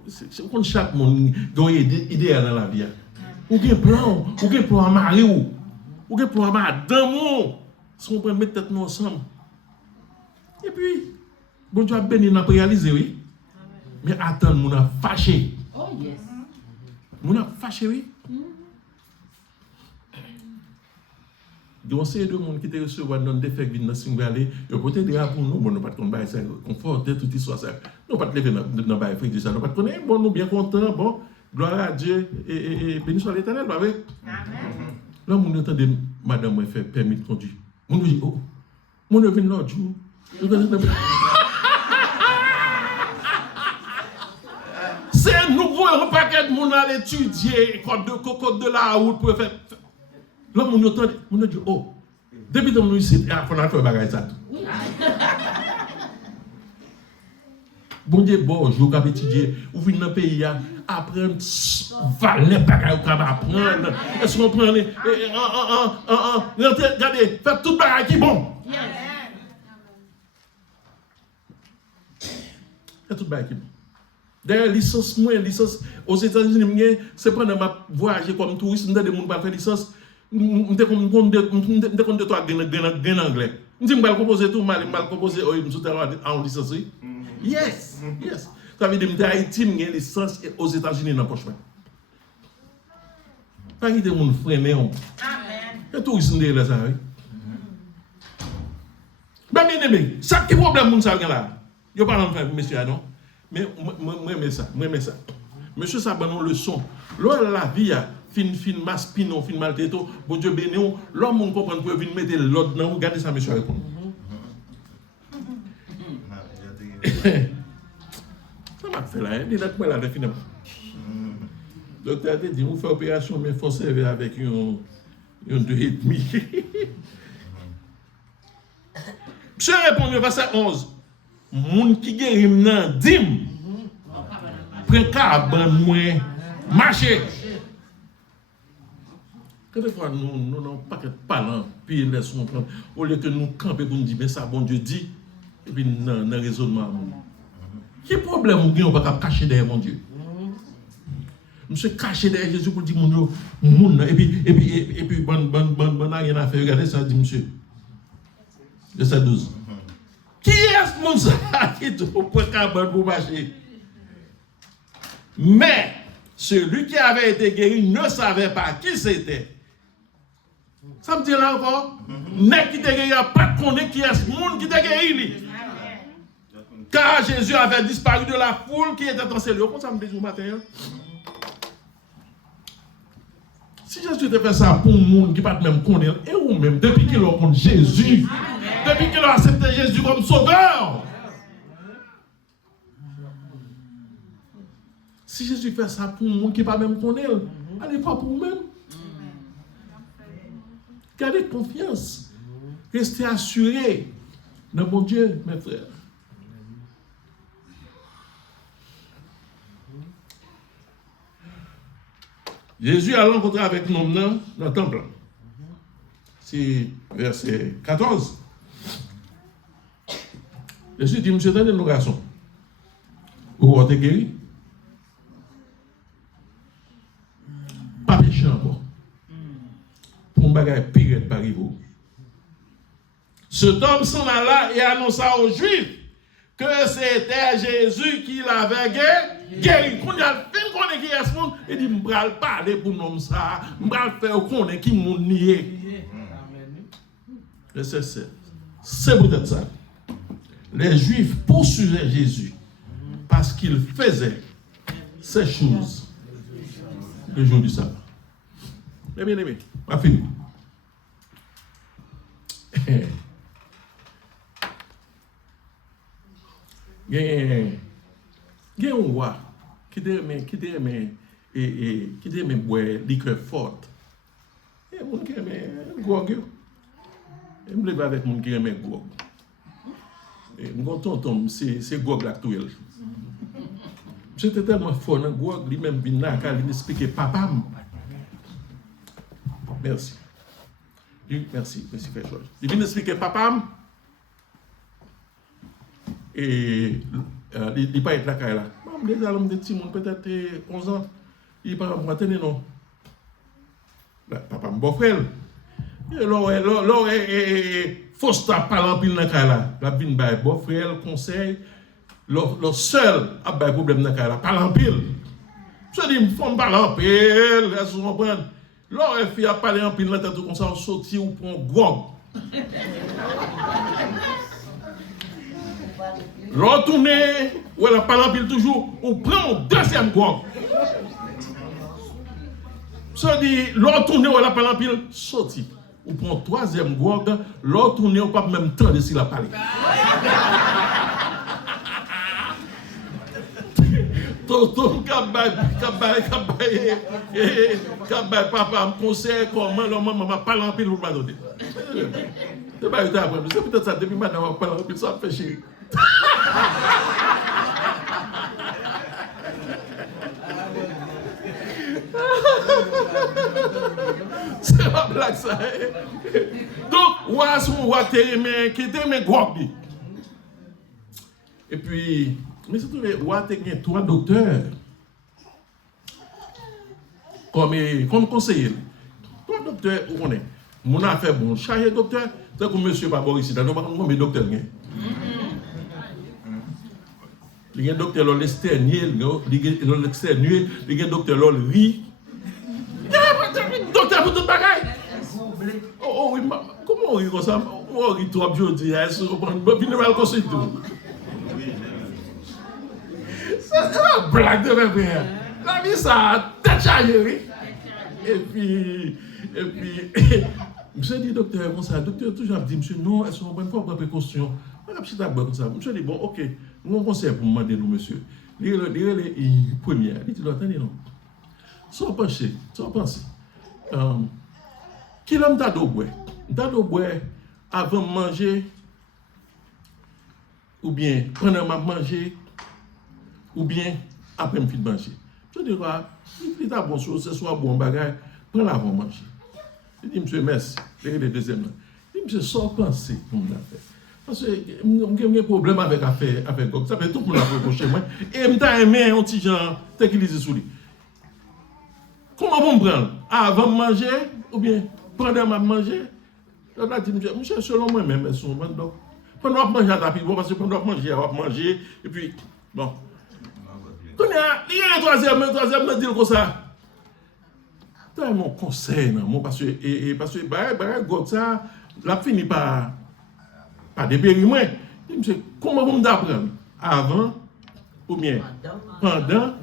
C'est comme chaque monde a une idée dans la vie. Ou un plan, ou un plan à marier, ou un plan à madame. Si on peut mettre tête ensemble. Et puis, bon Dieu a béni, n'a pas réalisé, oui. Mais attends, on a fâché. Oh yes. On a fâché, oui. Donc, c'est deux monde qui te reçoivent dans des faits dans Spring Valley. Ils ont peut-être déjà pour nous, bon, nous pas de combattre ça, conforter toute histoire ça. Nous pas de lever dans le bail frère ça, nous pas de connaître, bon, nous bien contents, bon, gloire à Dieu et béni soit l'Éternel, pas vrai? Amen. Là, on entend madame me fait permis de conduire. On nous dit, oh, mon vient l'autre jour. C'est un nouveau paquet de monde à l'étudier, code de la route pour faire. Là, on dit, oh, depuis que nous ici, il faut faire bagage ça. Bon Dieu, bon, je vais étudier, ou venir dans le pays, apprendre, valer bagage, ou apprendre. Est-ce qu'on prend regardez, faites tout bagage qui est bon. Faites tout bagage qui est bon. D'ailleurs, licence aux États-Unis, c'est pendant ma voyage comme touriste, je me pas faire licence. Je me compte de toi en anglais. Je me proposer tout mal, je proposer en licence. Yes. Ça veut dire que Haïti a une licence aux États-Unis dans le poche. Pas qu'il y ait des gens freinés. Amen. Et tout ici, là, ça. Ben, bien aimé, ça qui problème, ça là. Je ne parle pas de monsieur, non? Mais moi, j'aime ça. Monsieur, ça donne une leçon. Lorsque la vie a fin maspino, fin malteto, bon Dieu béni, l'homme on comprend pour venir mettre l'autre dans, regardez ça, monsieur répond. Ça m'a fait là, il est là, finalement. Le docteur a dit, vous faites opération, mais il faut servir avec une 2,5. Monsieur répond, verset 11. Moun qui guérit nan dim. Prend carbon moins marcher. Quelquefois nous n'avons pas que parlant, puis laissons prendre. Au lieu que nous camper pour nous dire, mais ça, bon Dieu dit, et puis dans le raisonnement. Quel problème ou bien on va cacher derrière mon Dieu? Monsieur caché derrière Jésus pour dire mon Dieu, et puis bon rien à faire. Regardez ça, dit monsieur. Verset 12. Qui est ce monde qui est au point carbone pour marcher? Mais celui qui avait été guéri ne savait pas qui c'était. Ça me dit là encore? N'est qui était guéri, pas de connaître qui est ce monde qui était guéri. Car Jésus avait disparu de la foule qui était en cellule. Comment ça me dit au matin? Si Jésus te fait ça pour un monde qui ne peut pas même connaître, et ou même depuis qu'il a connu Jésus, depuis qu'il a accepté Jésus comme sauveur. Si Jésus fait ça pour un monde qui ne peut pas même connaître, allez pas pour vous-même. Gardez confiance. Restez assurés dans mon Dieu, mes frères. Jésus a rencontré avec un homme dans le temple. C'est verset 14. Jésus dit, monsieur, tenez nos garçons. Vous êtes guéri? Pas péché encore. Pour un bagage pire par vous. Cet homme s'en alla et annonça aux Juifs que c'était Jésus qui l'avait guéri. Quand il a fait qu'on est guéri ce monde, il dit, je vais parler pour nous ça, je vais faire qu'on est qui m'a nié. Verset 7. C'est peut-être ça. Les Juifs poursuivaient Jésus parce qu'il faisait ces choses le jour du sabbat. Mais bien aimé, on va finir. Il y a un roi qui aime boire liqueur forte. Il y a un monde qui aime grog. Je me lève avec un monde qui aime grog. Mon tonton, c'est grog l'actuel. J'étais tellement fort dans grog, lui-même vient là, il m'expliquait papa. Merci. Merci, Frère Georges. Il vient m'expliquer papa. Et il n'est pas être là, là. Les hommes de Timon, peut-être 11 ans, il n'est pas tenir non. Papa, mon beau-frère. Alors, faut se parler en pile dans là. La bin bay beau-frère, conseil, le seul a bay problème dans là. Parle en pile. Je dis, il faut parler en pile. Est-ce que vous comprenez? L'autre fille a parlé en pile dans tête comme ça, on sortit ou prend grog. Retourner, ou elle a parlé en pile toujours, on prend un deuxième grog. Ça dit, retourner, ou elle a parlé en pile, sorti. Ou prend troisième grog, retourner, ou pas même temps de s'il a parlé. Tonton, kabay, papa, me conseille comment le maman m'a parlé en pile, ou pas donné. C'est pas une après, c'est peut-être ça, depuis maintenant, on parle en pile, ça fait chier. C'est pas blague ça. Donc, ouah son ouah qui t'aime grog. Et puis, mais surtout, il y a 3 docteurs comme conseiller. 3 docteurs, où on est. Mon affaire, bon, chargé docteur, c'est comme monsieur Babor ici, nous pas combien de docteurs. Il y a un docteur l'externué, il y a un docteur l'ri. Docteur pour tout bagaille. Oh oui, comment on rit comme ça? On rit trop bien, dit, il ne va pas conseiller tout. C'est la blague de mes frères. La vie, ça a tête chargée, oui. Et puis, monsieur dit, docteur, comme ça, docteur toujours dit, monsieur, non, elles sont bonnes fois pour précaution. Comme ça. Monsieur dit, bon, ok, nous avons un conseil pour demander, nous, monsieur. Les premières, il dit, attendez, non. Sans penser. Qui l'aime d'adoboué? D'adoboué, avant de manger, ou bien pendant de manger, ou bien après me fin manger. Je dis, il est bon chose, ce soit bon bagage, prends la avant manger. Je dis, monsieur, merci. Le deuxième. Je dis, monsieur, sans penser pour me faire. Parce que j'ai un problème avec Gog. Ça fait tout pour la reprocher moi. Et je me aimé un petit genre, tel qu'il disait sous lui. Comment vous me prendre? Avant de manger, ou bien pendant de manger? Je dis, monsieur, selon moi-même, elles sont bonnes. Donc, pendant de manger, parce que pendant de manger, on va manger, et puis, bon. Il y a le troisième, me dit comme ça. C'est mon conseil, non, parce que, Gog, ça, la fini par dépérir moi. Monsieur, comment vous m'apprendre? Avant, ou bien pendant,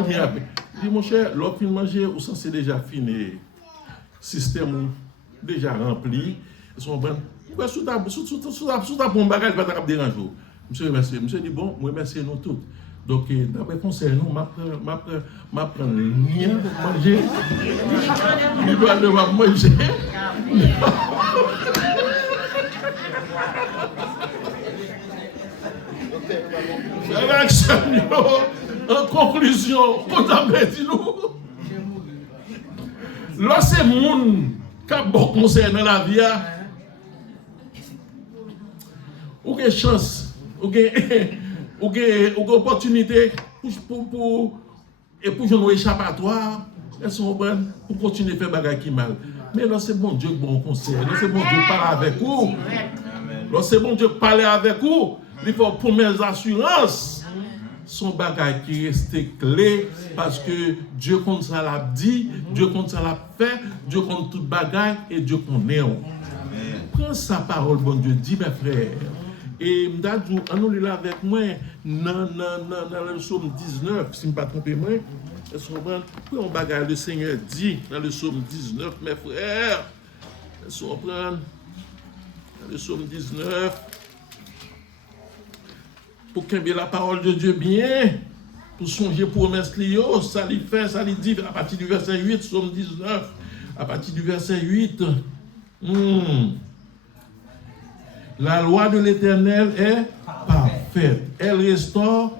ou bien après. Je dis, mon cher, l'autre film manger, ou ça c'est déjà fini. Système déjà rempli. Ils sont bons. Sous ta bombe bagage, il va te déranger. Monsieur, merci. Monsieur dit, bon, moi, merci nous tous. Donc, d'après conseil, nous, m'apprendre le lien pour manger. Il doit devoir manger. En conclusion, nous là c'est monde qui a beaucoup conseil dans la vie, ou une chance, ou une opportunité pour jouer échappatoire, elles sont bonnes pour continuer à faire des choses qui mal. Mais là c'est bon Dieu qui bon conseil, là c'est bon Dieu qui parle avec vous. Là c'est bon Dieu qui parle avec vous. Il faut pour mes assurances. Son bagage qui reste clé parce que Dieu compte ça l'a dit, Dieu compte ça l'a fait, Dieu compte tout bagage et Dieu connaît. Prends sa parole, bon Dieu, dit mes frères. Et m'dadou, nous lire avec moi dans le psaume 19, si je ne me pas tromper moi, pour un bagage le Seigneur dit dans le psaume 19, mes frères, dans le psaume 19. Pour qu'il y ait la parole de Dieu bien, pour songer promesse Léo, ça lui fait, ça lui dit à partir du verset 8, Psaume 19, à partir du verset 8, la loi de l'Éternel est parfaite, elle restaure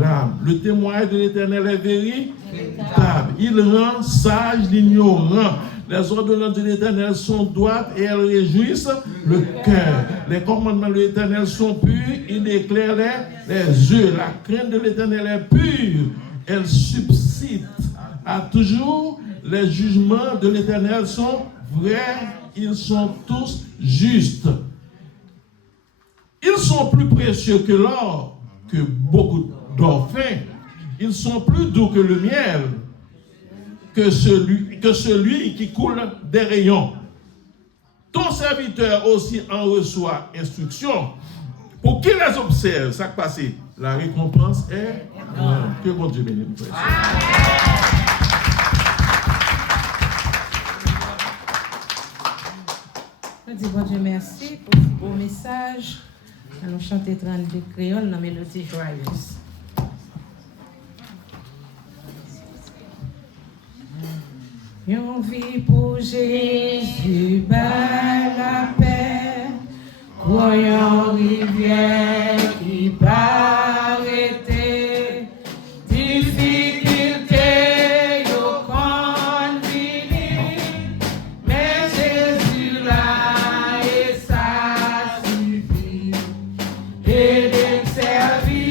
l'âme. Le témoignage de l'Éternel est véritable, il rend sage l'ignorant. Les ordonnances de l'Éternel sont droites et elles réjouissent le cœur. Les commandements de l'Éternel sont purs, ils éclairent les yeux. La crainte de l'Éternel est pure, elle subsiste à toujours. Les jugements de l'Éternel sont vrais, ils sont tous justes. Ils sont plus précieux que l'or, que beaucoup d'or fin. Ils sont plus doux que le miel. Que celui qui coule des rayons. Ton serviteur aussi en reçoit instruction. Pour qu'il les observe, ça qui passe, la récompense est que bon Dieu bénisse. Je dis bon Dieu merci pour ce beau message. Nous chanter 32 créoles dans mélodie joyeuse. Yon vie pour Jésus, bas la paix, croyant rivière qui part arrêter, difficulté yo convini, mais Jésus là et ça suffit, et de servir.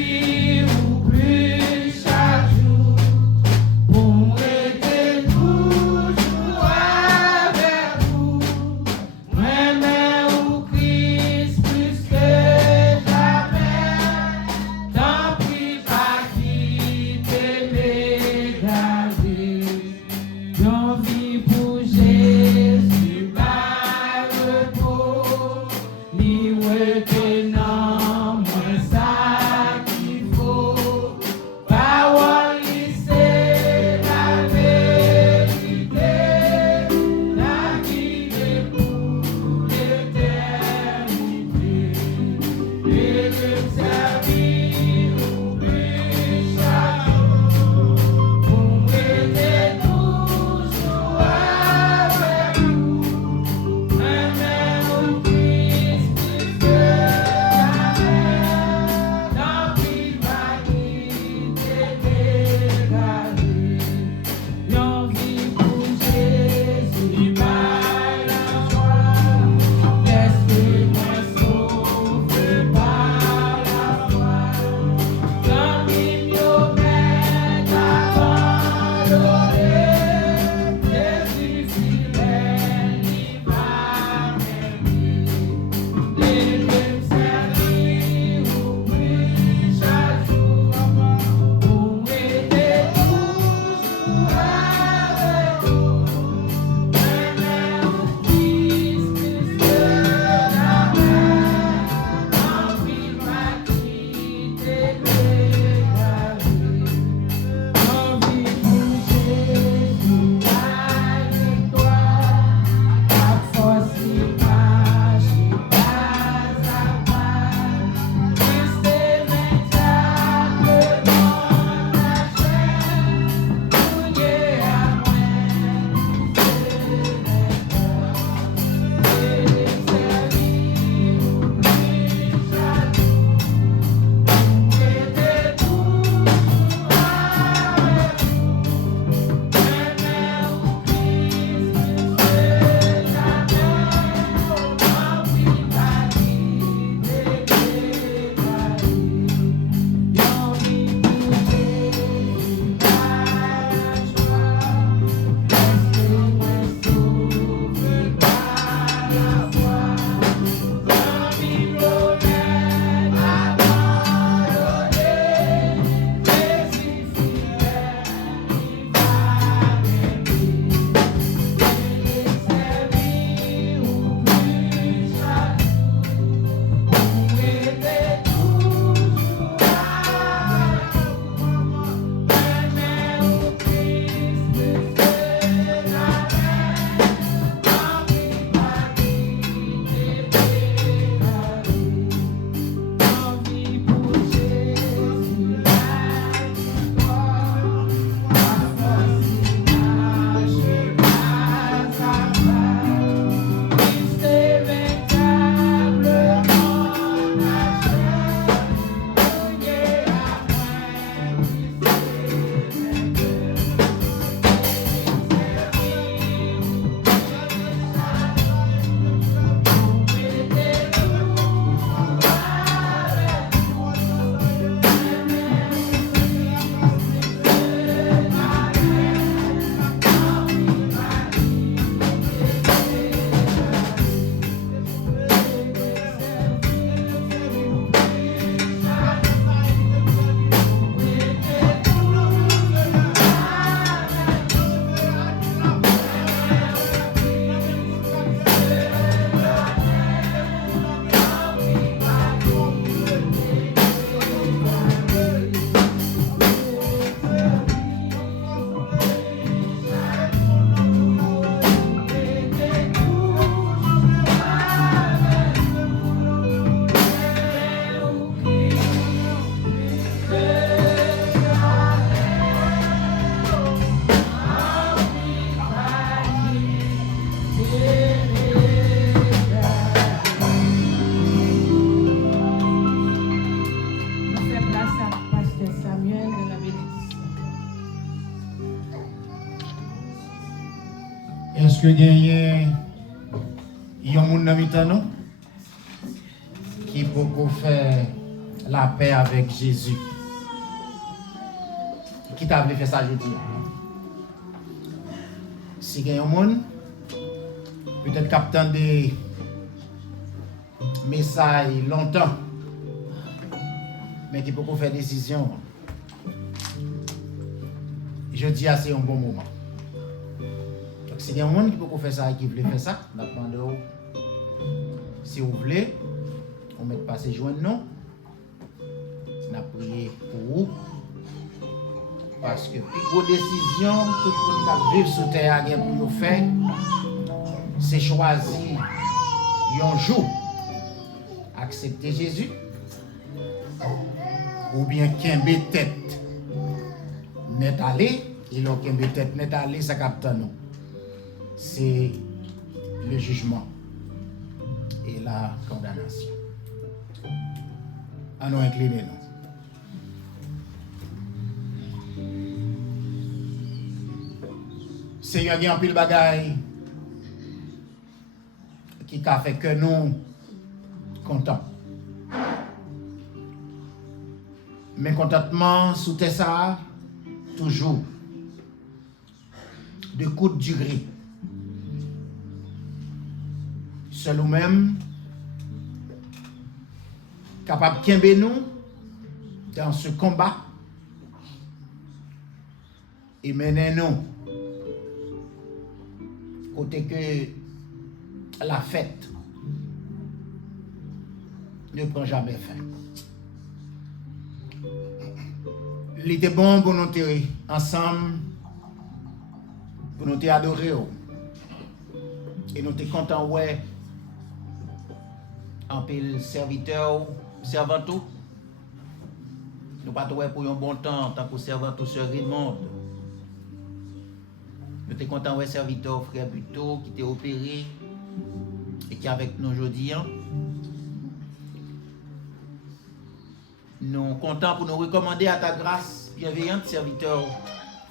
Amen de la bénédiction. Est-ce que gagne yon moun nan mitan nou qui peut faire la paix avec Jésus? Qui t'a voulu faire ça jeudi? Si gagne yon moun peut-être captant des messages longtemps, mais qui peut faire décision. Jeudi c'est un bon moment. Donc si il y a un monde qui peut faire ça et qui veut faire ça, on a demandé si vous voulez, on met passer joindre nous. On a prié pour vous. Parce que plus grosse décision, tout le monde qui vit sur terre pour nous faire, c'est choisir un jour accepter Jésus ou bien qu'un tête net aller et l'on qu'un tête net aller ça capte nous. C'est le jugement et la condamnation. À nous incliner nous. Seigneur, il y a un pile bagaille qui a fait que nous contents. Mais contentement sous tes ça, toujours de courte durée. Seul ou même capable de kembe nous dans ce combat et mener nous côté que la fête ne prend jamais fin. Il était bon pour nous être ensemble, pour nous adorer. Et nous sommes contents, ouais, en pile serviteur, servantou. Nous pas pour un bon temps, en tant que servantou sur Raymond. Nous sommes contents, ouais, serviteur, frère Buteau, qui était opéré et qui est avec nous aujourd'hui. Nous sommes contents pour nous recommander à ta grâce bienveillante, serviteur,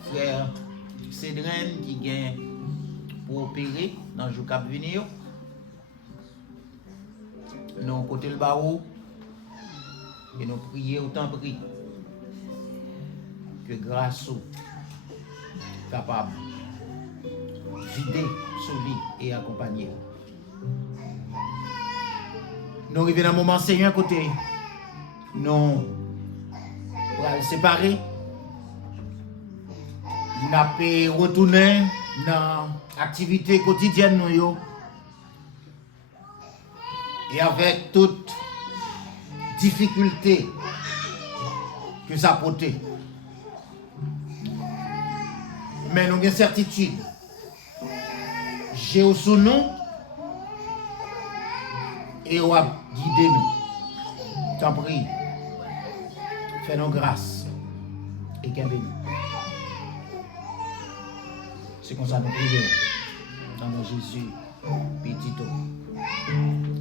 frère Cédrine, qui vient pour opérer dans le jour qui venir. Nous côté le barreau et nous prions autant pris que grâce soit capable vider sur lui et accompagner. Nous arrivons dans un moment, Seigneur, côté. Nous allons séparer. Nous allons retourner dans l'activité quotidienne. Et avec toute difficulté que ça porte. Mais nous avons une certitude. J'ai sous nous et on va guider nous. T'en prie. Fais-nous grâce et qu'elle nous. C'est comme ça nous prions. Dans le nom de Jésus, petit.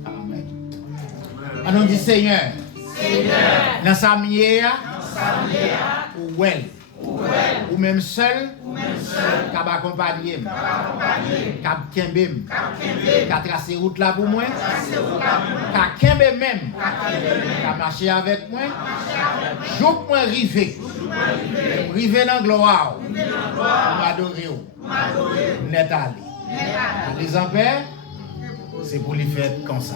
Amen. On dit Seigneur, dans sa mière, ou elle, ou même seul, qui va accompagner, qui va tracer route là pour moi, qui va même, qui marcher avec moi, jour moi arriver dans la gloire, m'adorer, net aller. Les empêches, c'est pour les faire comme ça.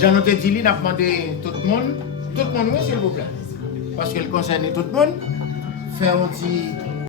Jean te dit, il a demandé tout le monde, oui s'il vous plaît, parce qu'il concerne tout le monde, faire un petit